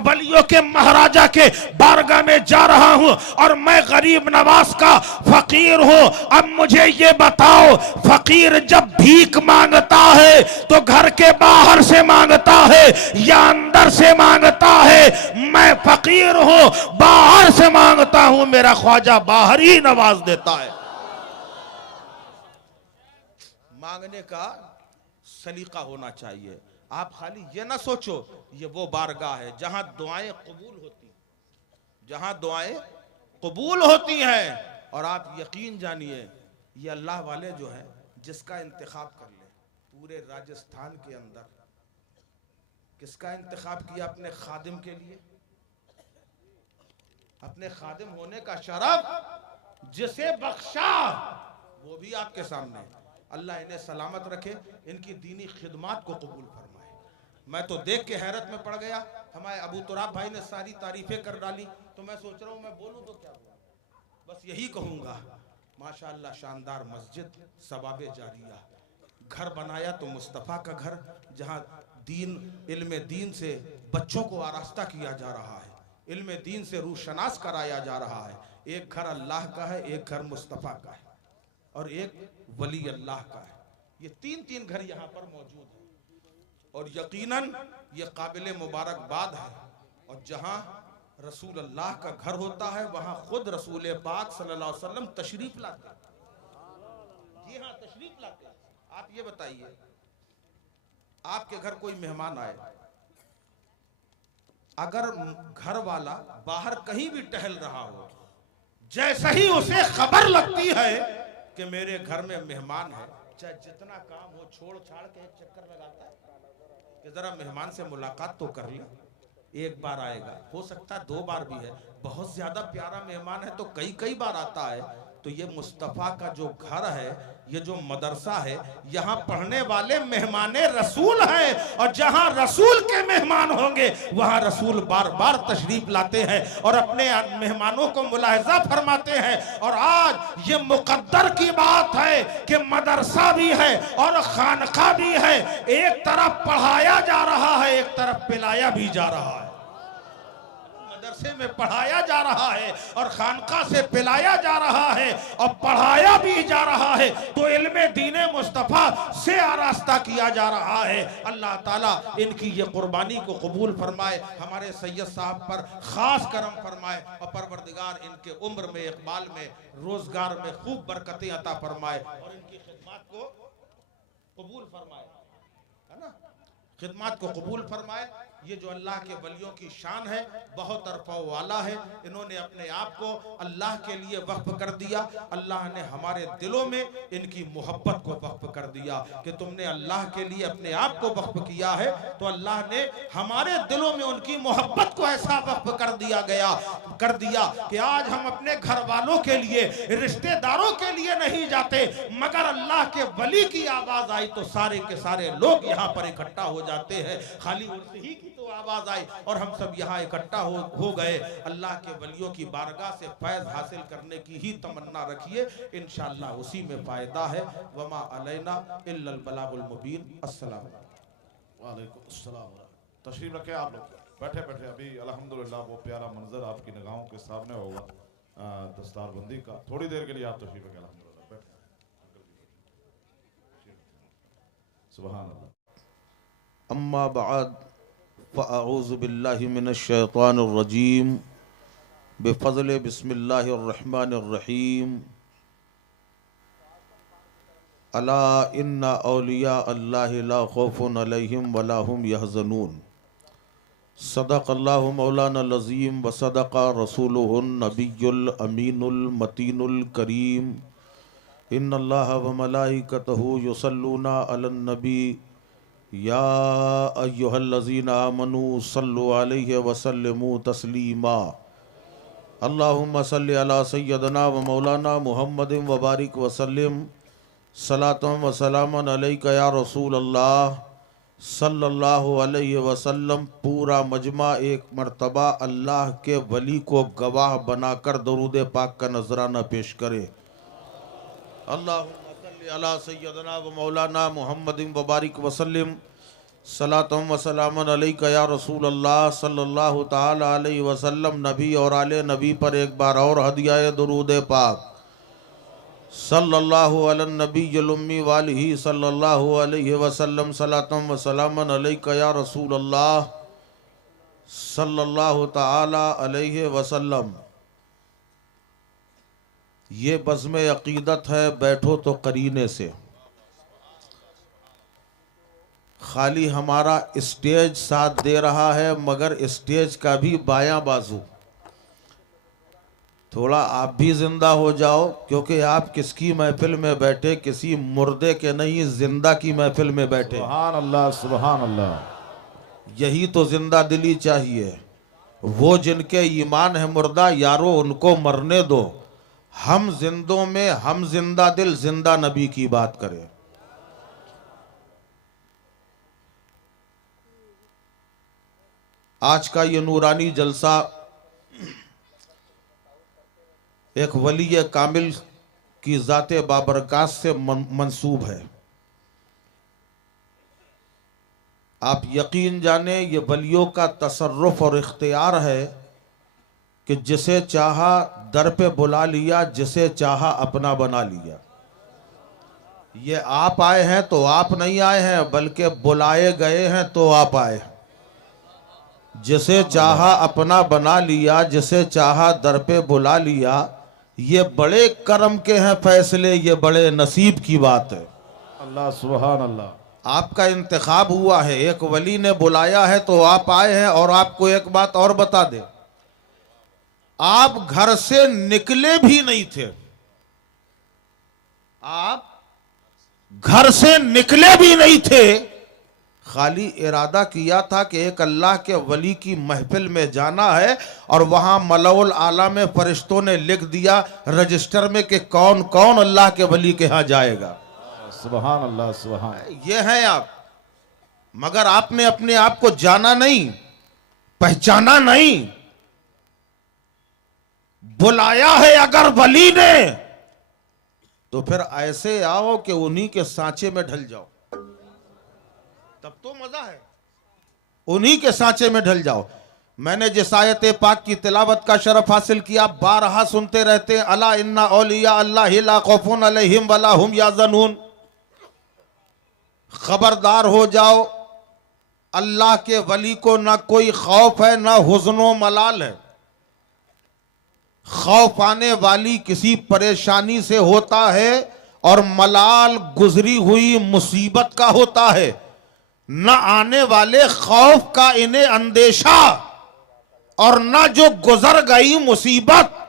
वलियों के महाराजा के बारगाह में जा रहा हूं और मैं गरीब नवाज का फकीर हूं। अब मुझे ये बताओ, फकीर जब भीख मांगता है तो घर के बाहर से मांगता है या अंदर से मांगता है? मैं फकीर हूं, बाहर से मांगता हूं, मेरा ख्वाजा बाहर ही नवाज देता है। मांगने का सलीका होना चाहिए। आप खाली ये ना सोचो ये वो बारगाह है जहां दुआएं कबूल होती, जहां दुआएं कबूल होती हैं। और आप यकीन जानिए ये अल्लाह वाले जो है जिसका इंतखाब कर ले, पूरे राजस्थान के अंदर किसका इंतखाब किया? अपने खादिम के लिए। अपने खादिम होने का शरफ जिसे बख्शा वो भी आपके सामने। अल्लाह इन्हें सलामत रखे, इनकी दीनी खिदमत को कबूल फरमाए। मैं तो देख के हैरत में पड़ गया। हमारे अबू तुराब भाई ने सारी तारीफें कर डाली, तो मैं सोच रहा हूँ मैं बोलूँ तो क्या बोलूँ। बस यही कहूँगा, माशाअल्लाह शानदार मस्जिद, सवाबे जारिया। घर बनाया तो मुस्तफ़ा का घर, जहाँ दीन, इल्म दीन से बच्चों को आरास्ता किया जा रहा है, इल्म दीन से रूशनास कराया जा रहा है। एक घर अल्लाह का है, एक घर मुस्तफ़ा का है और एक वली अल्लाह का है। ये तीन घर यहाँ पर मौजूद है और यकीनन ये काबिल मुबारकबाद है। और जहाँ रसूल अल्लाह का घर होता है वहाँ खुद रसूल पाक सल्लल्लाहु अलैहि वसल्लम तशरीफ लाते हैं। जी हाँ, तशरीफ लाते हैं। आप ये बताइए, आपके घर कोई मेहमान आए, अगर घर वाला बाहर कहीं भी टहल रहा हो, जैसे ही उसे खबर लगती है कि मेरे घर में मेहमान है, चाहे जितना काम हो छोड़ छाड़ के एक चक्कर लगाता है कि जरा मेहमान से मुलाकात तो कर ले। एक बार आएगा, हो सकता है 2 बार भी है। बहुत ज्यादा प्यारा मेहमान है तो कई बार आता है। तो ये मुस्तफ़ा का जो घर है, ये जो मदरसा है, यहाँ पढ़ने वाले मेहमाने रसूल हैं। और जहाँ रसूल के मेहमान होंगे वहाँ रसूल बार बार तशरीफ लाते हैं और अपने मेहमानों को मुलाहिजा फरमाते हैं। और आज ये मुकद्दर की बात है कि मदरसा भी है और खानका भी है। एक तरफ पढ़ाया जा रहा है, एक तरफ पिलाया भी जा रहा है। मदरसे में पढ़ाया जा रहा है और खानका से पिलाया जा रहा है और पढ़ाया भी जा रहा है। तो इल्मे दीने मुस्तफ़ा से आरास्ता किया जा रहा है। अल्लाह ताला इनकी ये कुर्बानी को कबूल फरमाए, हमारे सैयद साहब पर खास करम फरमाए और परवरदिगार इनके उम्र में, इकबाल में, रोजगार में खूब बरकतें अता फरमाए और इनकी खिदमत को कबूल फरमाए, है ना। खिदमत को कबूल फरमाए। ये जो अल्लाह के वलियों की शान है बहुत अरफा वाला है। इन्होंने अपने आप को अल्लाह के लिए वक्फ कर दिया। अल्लाह ने हमारे दिलों में इनकी मोहब्बत को वक्फ कर दिया कि तुमने अल्लाह के लिए अपने आप को वक्फ किया है, तो अल्लाह ने हमारे दिलों में उनकी मोहब्बत को ऐसा वक्फ कर दिया कि आज हम अपने घर वालों के लिए, रिश्तेदारों के लिए नहीं जाते, मगर अल्लाह के वली की आवाज आई तो सारे के सारे लोग यहाँ पर इकट्ठा हो जाते हैं। खाली उसी की तो आवाज आई और हम सब यहाँ इकट्ठा हो गए। अल्लाह के वलियों की बारगाह से फैज हासिल करने की ही तमन्ना रखिए, इंशाअल्लाह उसी में फायदा है। वमा अलैना इल्लल बलागुल मुबीन। अस्सलाम वालेकुम अस्सलाम। तशरीफ रखें आप लोग, बैठे बैठे। अभी अल्हम्दुलिल्लाह वो प्यारा मंजर आपकी निगाहों के सामने होगा दस्तारबंदी का। थोड़ी देर के लिए आप तशरीफ रखें। अल्हम्दुलिल्लाह बैठे। सुभान अल्लाह। अम्मा बाद फ़अऊज़ु बिल्लाहि मिनश शैतानिर रजीम। बिफ़ज़्लि बिस्मिल्लाहिर रहमानिर रहीम। अला इन्ना औलिया अल्लाहि ला खौफुन अलैहिम वला हुम यहज़नून। सदक़ल्लाहु मौलाना अज़ीम व सदक़ा रसूलुहुन नबियुल अमीनुल मतीनुल करीम। इन्नल्लाहा व मलाइकतहु युसल्लूना अलन नबी या अय्युहल्लज़ीना आमनू सल्लु अलैहि व सल्लिमू तस्लीमा। अल्लाहुम्मा सल्लि अला सय्यदना व मौलाना मुहम्मदिन व बारिक व सल्लिम सलातम व सलामन अलैका या रसूल अल्लाह सल्लल्लाहु अलैहि वसल्लम। पूरा मजमा एक मर्तबा अल्लाह के वली को गवाह बनाकर दरूद पाक का नजराना पेश करे। अल्लाहुम्मा सल्लि अला सय्यदना व मौलाना मुहम्मदिन व बारिक व सल्लिम सलातम व सलामन अलैका या रसूल अल्लाह सल्लल्लाहु ताला अलैहि वसल्लम। नबी और आले नबी पर एक बार और हदिया दरूद पाक सल्लल्लाहु अलैहि नबील उम्मी वालिही सल्लल्लाहु अलैहि वसल्लम सलातम व सलामन अलैका या रसूल अल्लाह सल्लल्लाहु ताला अलैहि वसल्लम। ये बज़्म अक़ीदत है, बैठो तो करीने से। खाली हमारा स्टेज साथ दे रहा है, मगर स्टेज का भी बायां बाजू। थोड़ा आप भी जिंदा हो जाओ, क्योंकि आप किसकी महफिल में बैठे, किसी मुर्दे के नहीं, जिंदा की महफिल में बैठे। सुभान अल्लाह सुभान अल्लाह। यही तो जिंदा दिली चाहिए। वो जिनके ईमान है मुर्दा, यारो उनको मरने दो। हम जिंदों में हम जिंदा दिल, जिंदा नबी की बात करें। आज का ये नूरानी जलसा एक वली कामिल की ज़ाते बाबरकात से मंसूब है। आप यकीन जाने ये वलियों का तसर्रुफ और इख्तियार है कि जिसे चाहा दर पे बुला लिया, जिसे चाहा अपना बना लिया। ये आप आए हैं तो आप नहीं आए हैं, बल्कि बुलाए गए हैं तो आप आए। जिसे चाहा अपना बना लिया, जिसे चाहा दर पे बुला लिया। ये बड़े करम के हैं फैसले, ये बड़े नसीब की बात है। अल्लाह सुभान अल्लाह। आपका इंतखाब हुआ है, एक वली ने बुलाया है तो आप आए हैं। और आपको एक बात और बता दे, आप घर से निकले भी नहीं थे, आप घर से निकले भी नहीं थे। खाली इरादा किया था कि एक अल्लाह के वली की महफिल में जाना है, और वहां मलौल आला में फरिश्तों ने लिख दिया रजिस्टर में कि कौन कौन अल्लाह के वली के यहां जाएगा। सुभान अल्लाह सुभान। ये हैं आप, मगर आपने अपने आप को जाना नहीं, पहचाना नहीं। बुलाया है अगर वली ने, तो फिर ऐसे आओ कि उन्हीं के सांचे में ढल जाओ, तब तो मजा है। उन्हीं के सांचे में ढल जाओ। मैंने जिस आयत पाक की तिलावत का शरफ हासिल किया, बारहा सुनते रहते हैं, अला इन्ना औलिया अल्लाहि ला खौफुन अलैहिम वला हुम यहज़नून। खबरदार हो जाओ, अल्लाह के वली को ना कोई खौफ है, ना हुज़्नो मलाल है। खौफ आने वाली किसी परेशानी से होता है, और मलाल गुजरी हुई मुसीबत का होता है। न आने वाले खौफ का इन्हें अंदेशा, और न जो गुजर गई मुसीबत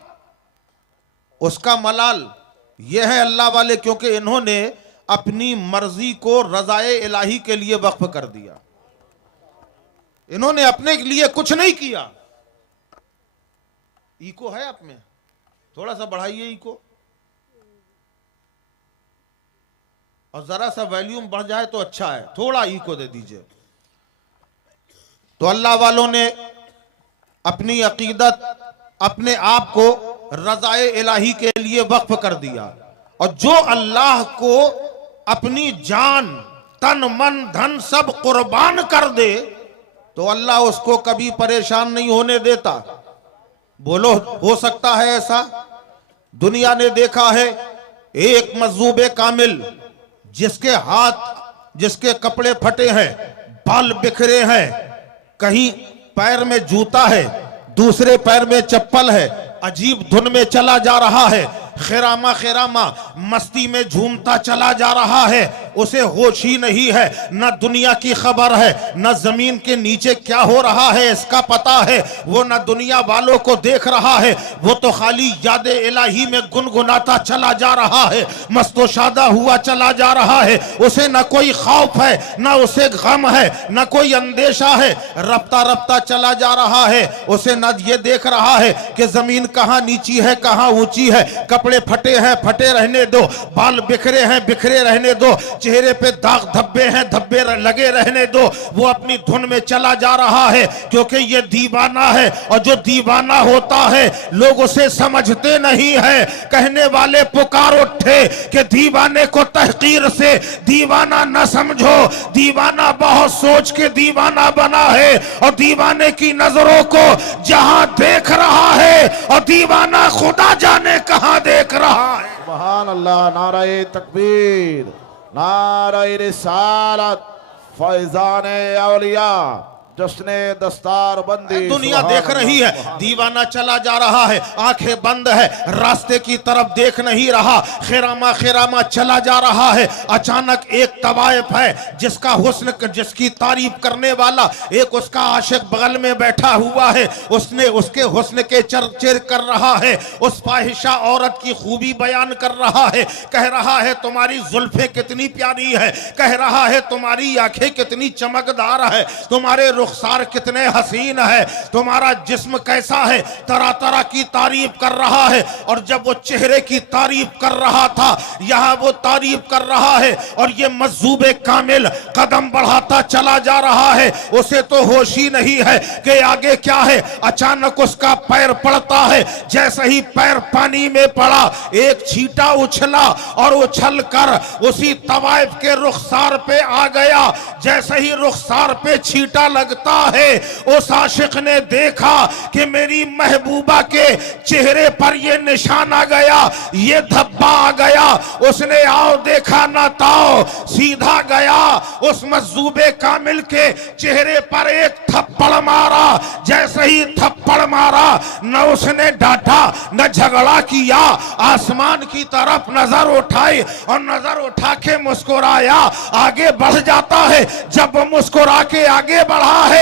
उसका मलाल। यह है अल्लाह वाले, क्योंकि इन्होंने अपनी मर्जी को रज़ाए इलाही के लिए वक्फ कर दिया। इन्होंने अपने लिए कुछ नहीं किया। इको है आप में? थोड़ा सा बढ़ाइए इको, और जरा सा वॉल्यूम बढ़ जाए तो अच्छा है। थोड़ा इको दे दीजिए। तो अल्लाह वालों ने अपनी अकीदत, अपने आप को रज़ाए इलाही के लिए वक्फ कर दिया। और जो अल्लाह को अपनी जान, तन, मन, धन सब कुर्बान कर दे तो अल्लाह उसको कभी परेशान नहीं होने देता। बोलो, हो सकता है ऐसा? दुनिया ने देखा है एक मजूबे कामिल जिसके हाथ, जिसके कपड़े फटे हैं, बाल बिखरे हैं, कहीं पैर में जूता है, दूसरे पैर में चप्पल है, अजीब धुन में चला जा रहा है, खैरामा खैरामा मस्ती में झूमता चला जा रहा है, उसे होश ही नहीं है, न दुनिया की खबर है, न जमीन के नीचे क्या हो रहा है इसका पता है, वो न दुनिया वालों को देख रहा है, वो तो खाली याद इलाही में गुनगुनाता चला जा रहा है, मस्तो शादा हुआ चला जा रहा है। उसे न कोई खौफ है, न उसे गम है, न कोई अंदेशा है, रफ्ता रफ्ता चला जा रहा है। उसे न ये देख रहा है कि जमीन कहाँ नीची है, कहाँ ऊंची है, कपड़े फटे हैं, फटे रहने दो, बाल बिखरे हैं, बिखरे रहने दो, चेहरे पे दाग धब्बे हैं, धब्बे लगे रहने दो। वो अपनी धुन में चला जा रहा है, क्योंकि ये दीवाना है, और जो दीवाना होता है लोग उसे समझते नहीं है। कहने वाले पुकार उठे कि दीवाने को तहकीर से दीवाना न समझो, दीवाना बहुत सोच के दीवाना बना है, और दीवाने की नजरों को जहां देख रहा है, और दीवाना खुदा जाने कहां देख रहा है। सुभान अल्लाह, नारे तकबीर, नारे रिसालत, फैजाने औलिया, जश्ने दस्तार बंदी। दुनिया देख रही है, दीवाना चला जा रहा है, आंखें बंद है, रास्ते की तरफ देख नहीं रहा, खैरामा खैरामा चला जा रहा है। अचानक एक तवायफ है जिसका हुस्न, जिसकी तारीफ करने वाला एक उसका आशिक बगल में बैठा हुआ है, उसने उसके हुस्न के चर्चे कर रहा है, उस फाहिशा औरत की खूबी बयान कर रहा है, कह रहा है तुम्हारी जुल्फें कितनी प्यारी है, कह रहा है तुम्हारी आंखें कितनी चमकदार है, तुम्हारे रुखसार कितने हसीन है, तुम्हारा जिस्म कैसा है, तरह तरह की तारीफ कर रहा है। और जब वो चेहरे की तारीफ कर रहा था, यहां वो तारीफ कर रहा है, और ये मजूबे कामिल कदम बढ़ाता चला जा रहा है। उसे तो होश ही नहीं है कि आगे क्या है। अचानक उसका पैर पड़ता है, जैसे ही पैर पानी में पड़ा, एक छींटा उछला और उछल कर उसी तवाइफ के रुखसार पे आ गया। जैसे ही रुखसार पे छींटा लगता है, उस आशिक ने देखा कि मेरी महबूबा के चेहरे पर ये निशान आ गया, ये धब्बा आ गया। उसने आओ देखा ना ताओ, सीधा गया उस मजूबे कामिल के चेहरे पर एक थप्पड़ मारा। जैसे ही थप्पड़ मारा, न उसने डांटा न झगड़ा किया, आसमान की तरफ नजर उठाई और नजर उठा के मुस्कुराया, आगे बढ़ जाता है। जब वो मुस्कुरा के आगे बढ़ा है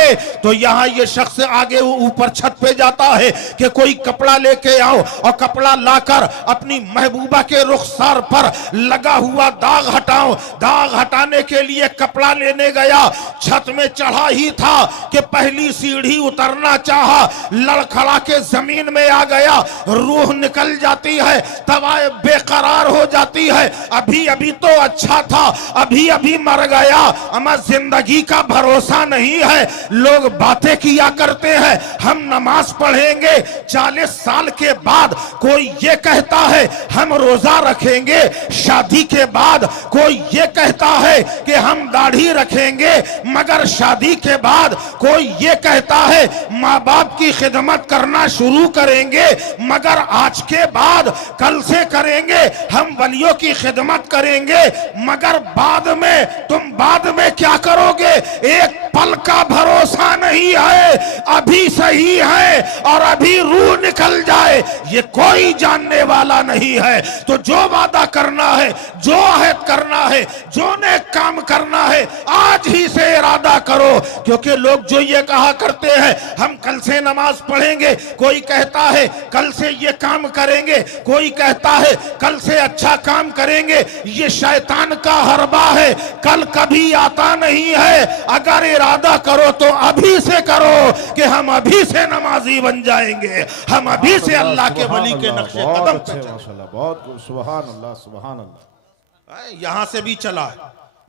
तो यहां ये शख्स आगे ऊपर छत पे जाता है कि कोई कपड़ा लेके आओ, और कपड़ा लाकर अपनी महबूबा के रुखसार पर लगा हुआ दाग हटाओ। दाग हटाने के लिए कपड़ा लेने गया, छत में चढ़ा ही था कि पहली सीढ़ी उतरना चाहा, लड़खड़ा के जमीन में आ गया, रूह निकल जाती है, तवाए बेकरार हो जाती है। अभी अभी तो अच्छा था, अभी अभी मर गया, अमर जिंदगी का भरोसा नहीं है। लोग बातें किया करते हैं, हम नमाज पढ़ेंगे, 40 साल के बाद कोई ये कहता है हम रोजा रखेंगे, शादी के बाद कोई ये कहता है कि हम दाढ़ी रखेंगे, मगर शादी के बाद कोई ये कहता है माँ बाप की खिदमत करना शुरू करेंगे, मगर आज के बाद कल से करेंगे, हम वलियों की खिदमत करेंगे, मगर बाद में तुम बाद में क्या करोगे? एक पल का भरोसा नहीं है, अभी सही है और अभी रूह निकल जाए ये कोई जानने वाला नहीं है। तो जो वादा करना है, जो अहद करना है, जो नेक काम करना है, आज ही से इरादा करो। क्योंकि लोग जो ये कहा करते हैं हम कल से नमाज पढ़ेंगे, कोई कहता है कल से ये काम करेंगे, कोई कहता है कल से अच्छा काम करेंगे, ये शैतान का हरबा है, कल कभी आता नहीं है। अगर इरादा करो तो अभी से करो कि हम अभी से नमाजी बन जाएंगे, हम अभी से अल्लाह के वली के नक्शे कदम पे चलेंगे। माशाल्लाह, बहुत खूब, सुभान अल्लाह, सुभान अल्लाह। यहां से भी चला,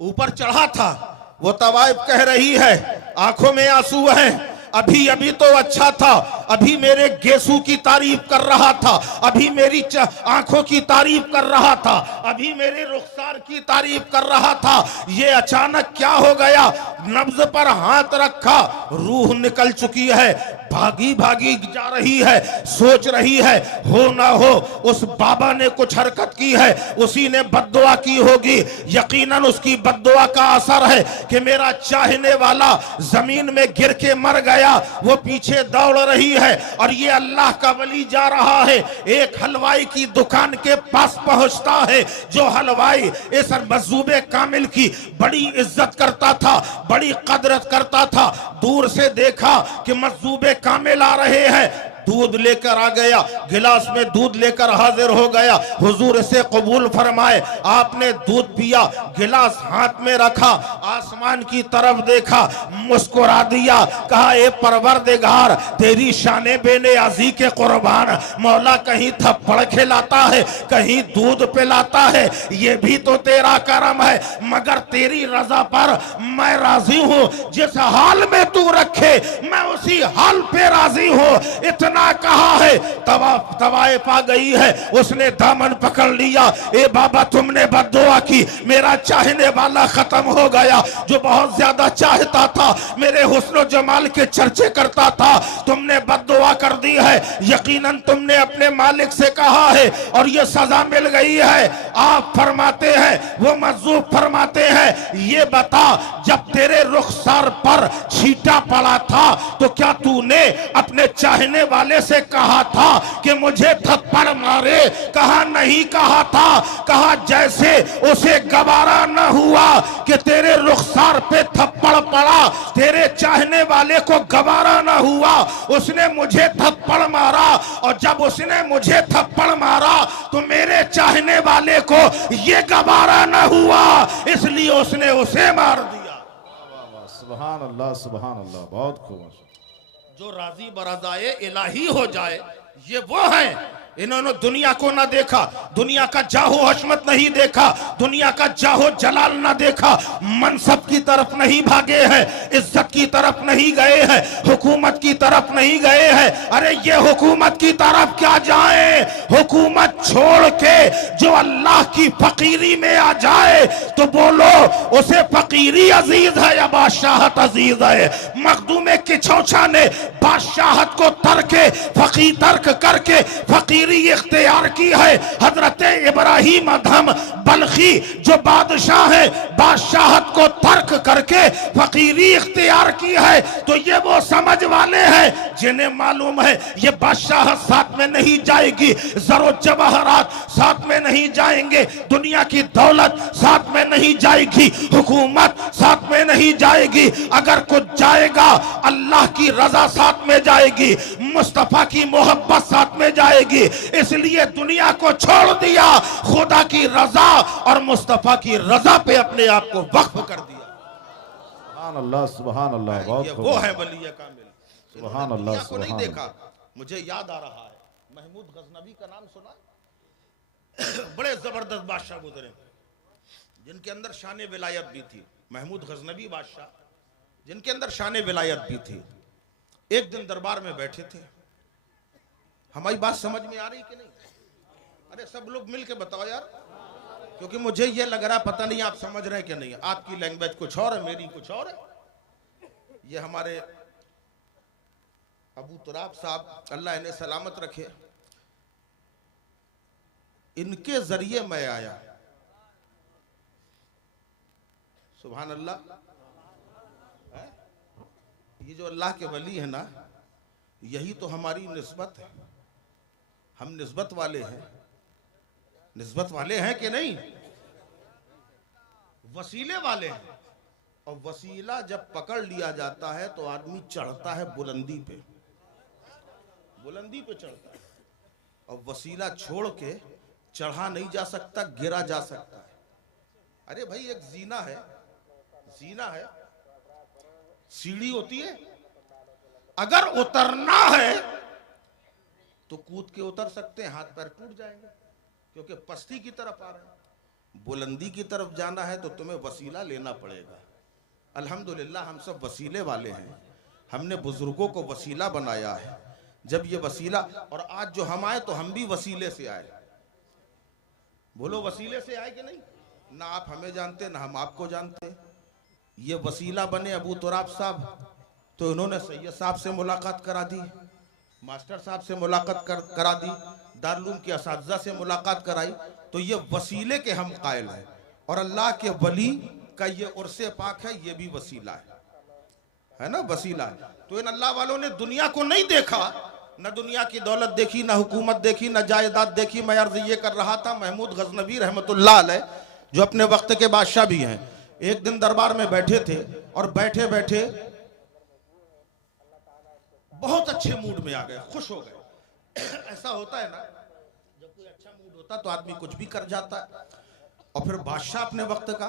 ऊपर चढ़ा था, वो तवाइफ कह रही है आंखों में आंसू हैं, अभी अभी तो अच्छा था, अभी मेरे गेसू की तारीफ कर रहा था, अभी मेरी आंखों की तारीफ कर रहा था, अभी मेरे रुखसार की तारीफ कर रहा था, ये अचानक क्या हो गया? नब्ज पर हाथ रखा, रूह निकल चुकी है, भागी भागी जा रही है, सोच रही है हो ना हो उस बाबा ने कुछ हरकत की है, उसी ने बद्दुआ की होगी, यकीनन उसकी बद्दुआ का असर है कि मेरा चाहने वाला जमीन में गिर के मर गया। वो पीछे दौड़ रही है और ये अल्लाह का वली जा रहा है, एक हलवाई की दुकान के पास पहुंचता है, जो हलवाई इस मजूबे कामिल की बड़ी इज्जत करता था, बड़ी कदरत करता था। दूर से देखा कि मजूबे कामिल आ रहे हैं, दूध लेकर आ गया, गिलास में दूध लेकर हाजिर हो गया, हुजूर से कबूल फरमाए। आपने दूध पिया, गिलास हाथ में रखा, आसमान की तरफ देखा, मुस्कुरा दिया, कहा ए परवरदिगार तेरी शाने बेनियाज़ी के कुर्बान, मौला कहीं थप्पड़ खिलाता है, कहीं दूध पिलाता है, ये भी तो तेरा करम है, मगर तेरी रजा पर मैं राजी हूं, जिस हाल में तू रखे मैं उसी हाल पे राजी हूं। इतना कहा है, तवाइफ आ गई है, उसने दामन पकड़ लिया, ए बाबा तुमने बद्दुआ की, मेरा चाहने वाला खत्म हो गया, जो बहुत ज्यादा चाहता था, मेरे हुस्न जमाल के चर्चे करता था, तुमने बद्दुआ कर दी है, यकीनन तुमने अपने मालिक से कहा है और ये सजा मिल गई है। आप फरमाते हैं, वो मजूब फरमाते हैं, ये बता जब तेरे रुखसार पर छींटा पड़ा था तो क्या तूने अपने चाहने वाले से कहा था कि मुझे थप्पड़ मारे? कहा नहीं कहा था, कहा जैसे उसे गवारा न हुआ कि तेरे रुखसार पे थप्पड़ पड़ा, तेरे चाहने वाले को गवारा न हुआ, उसने मुझे थप्पड़ मारा, और जब उसने मुझे थप्पड़ मारा तो मेरे चाहने वाले को ये गवारा न हुआ, इसलिए उसने उसे मार दिया। सुभान अल्लाह, सुभान अल्लाह, बहुत खूब। जो राजी बरज़ाए इलाही हो जाए, ये वो हैं, इन्होंने दुनिया को ना देखा, दुनिया का जाहो हशमत नहीं देखा, दुनिया का जाहो जलाल ना देखा, मनसब की तरफ नहीं भागे हैं, इज्जत की तरफ नहीं गए हैं, हुकूमत की तरफ नहीं गए हैं। अरे ये हुकूमत की तरफ क्या जाए, हुकूमत छोड़ के जो अल्लाह की फकीरी में आ जाए तो बोलो उसे फकीरी अजीज है या बादशाहत अजीज है। मखदूम किचौछा ने बादशाहत को तर्क करके फकीरी इख्तियार की है। हजरत इब्राहिम अदहम बल्खी जो बादशाह है, बादशाहत को तर्क करके फकीरी इख्तियार की है। तो ये वो समझ वाले हैं जिन्हें मालूम है ये बादशाहत साथ में नहीं जाएगी, जरो जवाहरात साथ में नहीं जाएंगे, दुनिया की दौलत साथ में नहीं जाएगी, हुकूमत साथ में नहीं जाएगी, अगर कुछ जाएगा अल्लाह की रजा साथ में जाएगी, मुस्तफा की मोहब्बत साथ में जाएगी। इसलिए दुनिया को छोड़ दिया, खुदा की रजा और मुस्तफा की रजा पे अपने आप को वक्फ कर दिया। सुभान अल्लाह, सुभान अल्लाह, बहुत खूब। वो है वली कामिल। सुभान अल्लाह, को नहीं सुभान देखा। मुझे याद आ रहा है, महमूद गजनवी का नाम सुना? बड़े जबरदस्त बादशाह गुजरे जिनके अंदर शान विलायत भी थी। महमूद गजनवी बादशाह जिनके अंदर शान विलायत भी थी। एक दिन दरबार में बैठे थे। हमारी बात समझ में आ रही कि नहीं? अरे सब लोग मिल के बताओ यार, क्योंकि मुझे ये लग रहा पता नहीं आप समझ रहे कि नहीं। आपकी लैंग्वेज कुछ और है, मेरी कुछ और है। ये हमारे अबू तुराब साहब अल्लाह इन्हें सलामत रखे, इनके जरिए मैं आया। सुभान अल्लाह। ये जो अल्लाह के वली है ना, यही तो हमारी निस्बत है। हम निस्बत वाले हैं, निस्बत वाले हैं कि नहीं? वसीले वाले हैं। और वसीला जब पकड़ लिया जाता है तो आदमी चढ़ता है बुलंदी पे, बुलंदी पे चढ़ता है। और वसीला छोड़ के चढ़ा नहीं जा सकता, गिरा जा सकता है। अरे भाई एक जीना है, जीना है, सीढ़ी होती है, अगर उतरना है तो कूद के उतर सकते हैं, हाथ पैर टूट जाएंगे क्योंकि पस्ती की तरफ आ रहे हैं। बुलंदी की तरफ जाना है तो तुम्हें वसीला लेना पड़ेगा। अल्हम्दुलिल्लाह हम सब वसीले वाले हैं, हमने बुजुर्गों को वसीला बनाया है। जब ये वसीला, और आज जो हम आए तो हम भी वसीले से आए। बोलो वसीले से आए कि नहीं? ना आप हमें जानते ना हम आपको जानते। ये वसीला बने अबू तुराब साहब, तो इन्होंने सैयद साहब से मुलाकात करा दी, मास्टर साहब से मुलाकात करा दी, दारुल के असातिज़ा से मुलाकात कराई। तो ये वसीले के हम कायल हैं। और अल्लाह के वली का ये उर्से पाक है, ये भी वसीला है ना, वसीला है। तो इन अल्लाह वालों ने दुनिया को नहीं देखा, न दुनिया की दौलत देखी, न हुकूमत देखी, न जायदाद देखी। मैं अर्ज ये कर रहा था, महमूद गजनवी रहमतुल्लाह अलैह जो अपने वक्त के बादशाह भी हैं, एक दिन दरबार में बैठे थे और बैठे बैठे बहुत अच्छे मूड में आ गए, खुश हो गए। ऐसा होता है ना, जब कोई अच्छा मूड होता तो आदमी कुछ भी कर जाता है। और फिर बादशाह अपने वक्त का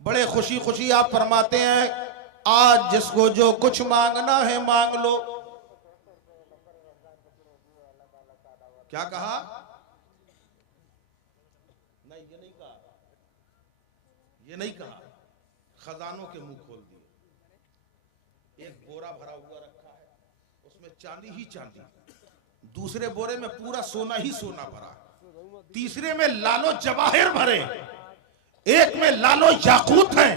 बड़े खुशी खुशी आप फरमाते हैं, आज जिसको जो कुछ मांगना है मांग लो। क्या कहा? नहीं ये नहीं कहा, ये नहीं कहा। खजानों के मुंह खोल दिए। एक बोरा भरा हुआ रखा है, उसमें चांदी ही चांदी, दूसरे बोरे में पूरा सोना ही सोना भरा, तीसरे में लालो जवाहिर भरे, एक में लालो याकूत हैं,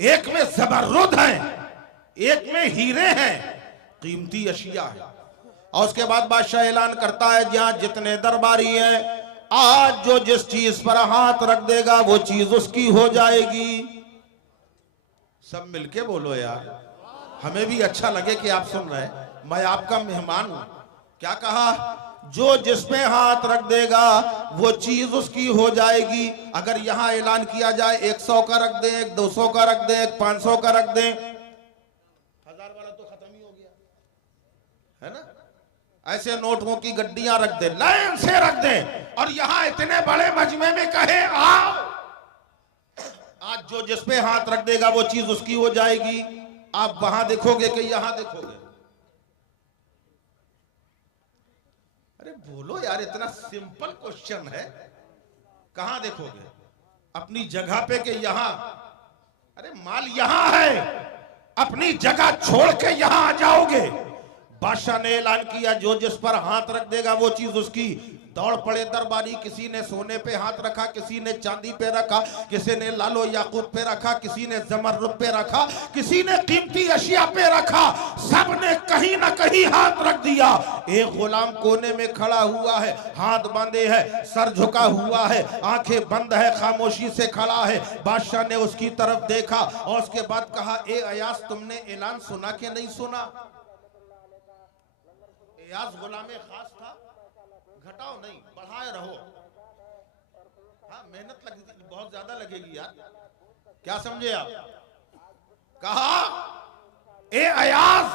एक में ज़बररुद हैं, एक में हीरे हैं, कीमती अशिया है। और उसके बाद बादशाह ऐलान करता है, जहां जितने दरबारी हैं, आज जो जिस चीज पर हाथ रख देगा वो चीज उसकी हो जाएगी। सब मिलके बोलो यार, हमें भी अच्छा लगे कि आप सुन रहे हैं। मैं आपका मेहमान हूं। क्या कहा? जो जिसमें हाथ रख देगा वो चीज उसकी हो जाएगी। अगर यहां ऐलान किया जाए 100 का रख दें, 1 200 का रख दें, 1 500 का रख दें, 1000 वाला तो खत्म ही हो गया है ना। ऐसे नोटों की गड्डियां रख दें, लाइन से रख दें, और यहां इतने बड़े मजमे में कहे आओ, आज जो जिसपे हाथ रख देगा वो चीज उसकी हो जाएगी। आप वहां देखोगे कि यहां देखोगे? अरे बोलो यार, इतना सिंपल क्वेश्चन है। कहां देखोगे? अपनी जगह पे कि यहां? अरे माल यहां है, अपनी जगह छोड़ के यहां आ जाओगे। बादशाह ने ऐलान किया, जो जिस पर हाथ रख देगा वो चीज उसकी। दौड़ पड़े दरबारी, किसी ने सोने पे हाथ रखा, किसी ने चांदी पे रखा, किसी ने लालो याकूत पे रखा, किसी ने ज़मररुद पे रखा, किसी ने कीमती अशिया पे रखा। सब ने कहीं ना कहीं हाथ रख दिया। एक गुलाम कोने में खड़ा हुआ है, हाथ बांधे है, सर झुका हुआ है, आंखें बंद है, खामोशी से खड़ा है। बादशाह ने उसकी तरफ देखा और उसके बाद कहा, ए अयास, तुमने ऐलान सुना कि नहीं सुना? अयास गुलाम खास था, घटाओ नहीं, बढ़ाए रहो। हाँ, मेहनत लगेगी, बहुत ज्यादा लगेगी यार। क्या समझे आप? कहा, ए अयास,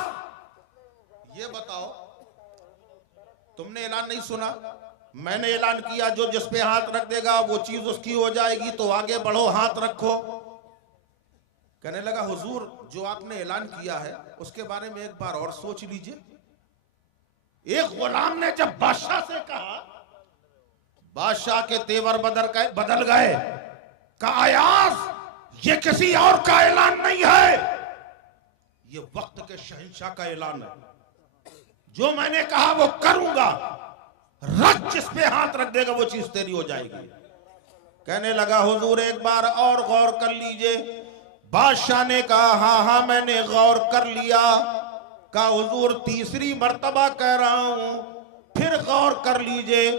ये बताओ, तुमने ऐलान नहीं सुना? मैंने ऐलान किया, जो जिस पे हाथ रख देगा वो चीज उसकी हो जाएगी। तो आगे बढ़ो, हाथ रखो। कहने लगा, हुजूर, जो आपने ऐलान किया है उसके बारे में एक बार और सोच लीजिए। एक गुलाम ने जब बादशाह से कहा, बादशाह के तेवर बदल गए। कहा, अयास, ये किसी और का ऐलान नहीं है, ये वक्त के शहंशाह का ऐलान है। जो मैंने कहा वो करूंगा, रख जिस पे हाथ रख देगा वो चीज तेरी हो जाएगी। कहने लगा, हुजूर एक बार और गौर कर लीजिए। बादशाह ने कहा, हाँ हाँ मैंने गौर कर लिया। कहा, हुजूर तीसरी मर्तबा कह रहा हूं, फिर गौर कर लीजिए।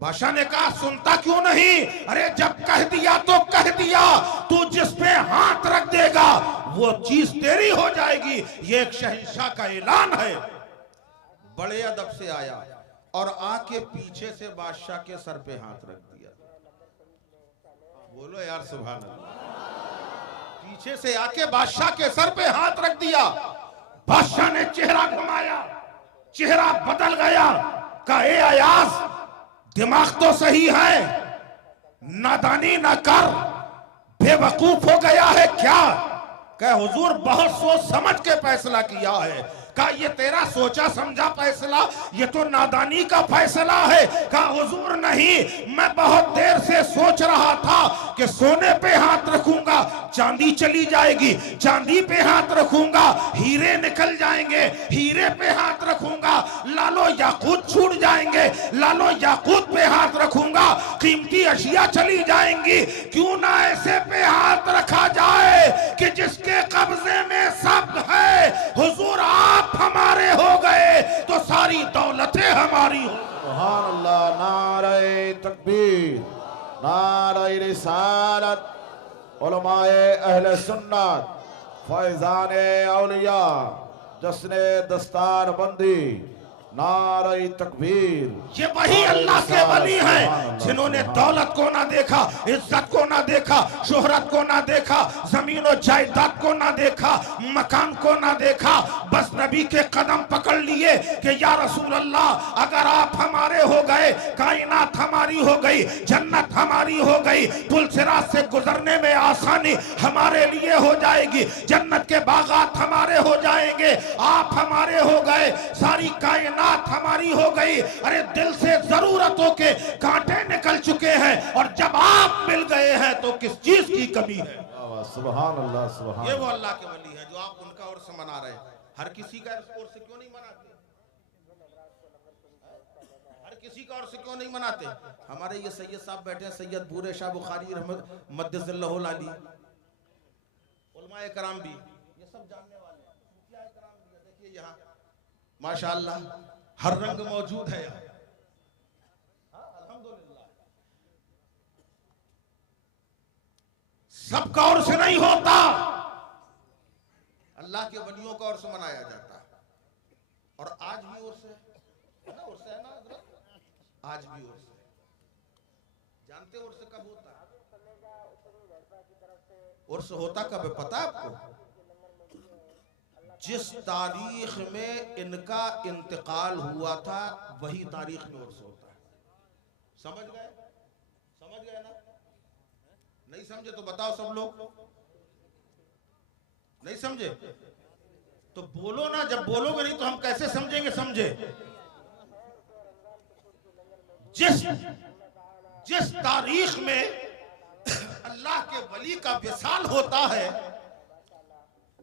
बादशाह ने कहा, सुनता क्यों नहीं? अरे जब कह दिया तो कह दिया, तू जिस पे हाथ रख देगा वो चीज तेरी हो जाएगी। ये एक शहंशाह का ऐलान है। बड़े अदब से आया और आके पीछे से बादशाह के सर पे हाथ रख दिया। बोलो यार सुभान अल्लाह। पीछे से आके बादशाह के सर पे हाथ रख दिया। बादशाह ने चेहरा घुमाया, चेहरा बदल गया। कहा ए अयाज, दिमाग तो सही है, नादानी ना कर, बेवकूफ हो गया है क्या? कहे हुजूर बहुत सोच समझ के फैसला किया है। कहा ये तेरा सोचा समझा फैसला, ये तो नादानी का फैसला है। कहा हुजूर नहीं, मैं बहुत देर से सोच रहा था कि सोने पे हाथ रखूंगा चांदी चली जाएगी, चांदी पे हाथ रखूंगा हीरे निकल जाएंगे, हीरे पे हाथ रखूंगा लालो याकूत छूट जाएंगे, लालो याकूत पे हाथ रखूंगा कीमती अशिया चली जाएंगी। क्यों ना ऐसे पे हाथ रखा जाए कि जिसके कब्जे में सब है। हुजूर आप हमारे हो गए तो सारी दौलतें हमारी हो। सुभान अल्लाह। नारे तकबीर, नारे रिसालत, उलमाए अहले सुन्नत, फैजाने औलिया, जश्ने दस्तार बंदी, नारे तकबीर। ये वही अल्लाह के वली हैं जिन्होंने दौलत को ना देखा, इज्जत को ना देखा, शोहरत को ना देखा, जमीन और जायदाद को ना देखा, मकान को ना देखा। बस नबी के कदम पकड़ लिए कि या रसूल अल्लाह, अगर आप हमारे हो गए कायनात हमारी हो गई, जन्नत हमारी हो गई, पुल सिरात से गुजरने में आसानी हमारे लिए हो जाएगी, जन्नत के बागात हमारे हो जाएंगे, आप हमारे हो गए, सारी कायनात हमारी हो गई। अरे दिल से जरूरतों के कांटे निकल चुके हैं और जब आप मिल गए हैं तो किस चीज की कमी है? सुभान अल्लाह, सुभान। ये वो अल्लाह के वली है जो आप उनका उर्स मना रहे हैं। हर किसी का उर्स क्यों नहीं मनाते? हर किसी का उर्स क्यों नहीं मनाते? हमारे ये सैयद साहब बैठे हैं, सैयद बूरे शाह बुखारी रहमत मद्दसल्लहुल अली, उलमाए कराम भी, ये सब जानने वाले हैं। सूफिया कराम भी देखिए यहाँ माशाअल्लाह हर रंग मौजूद है यहाँ। अल्हम्दुलिल्लाह। सबका उर्स नहीं होता, अल्लाह के वलियों का उर्स मनाया जाता है। और आज भी उर्स है ना, उर्स है ना हज़रत? आज भी उर्स है। जानते उर्स कब होता है? उर्स होता कब है पता है आपको? जिस तारीख में इनका इंतकाल हुआ था वही तारीख में उर्स होता है। समझ गए? समझ गए ना? नहीं समझे तो बताओ सब लोग। नहीं समझे तो बोलो ना, जब बोलोगे नहीं तो हम कैसे समझेंगे? समझे? जिस तारीख में अल्लाह के वली का विसाल होता है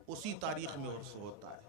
उसी तारीख में उर्स होता है।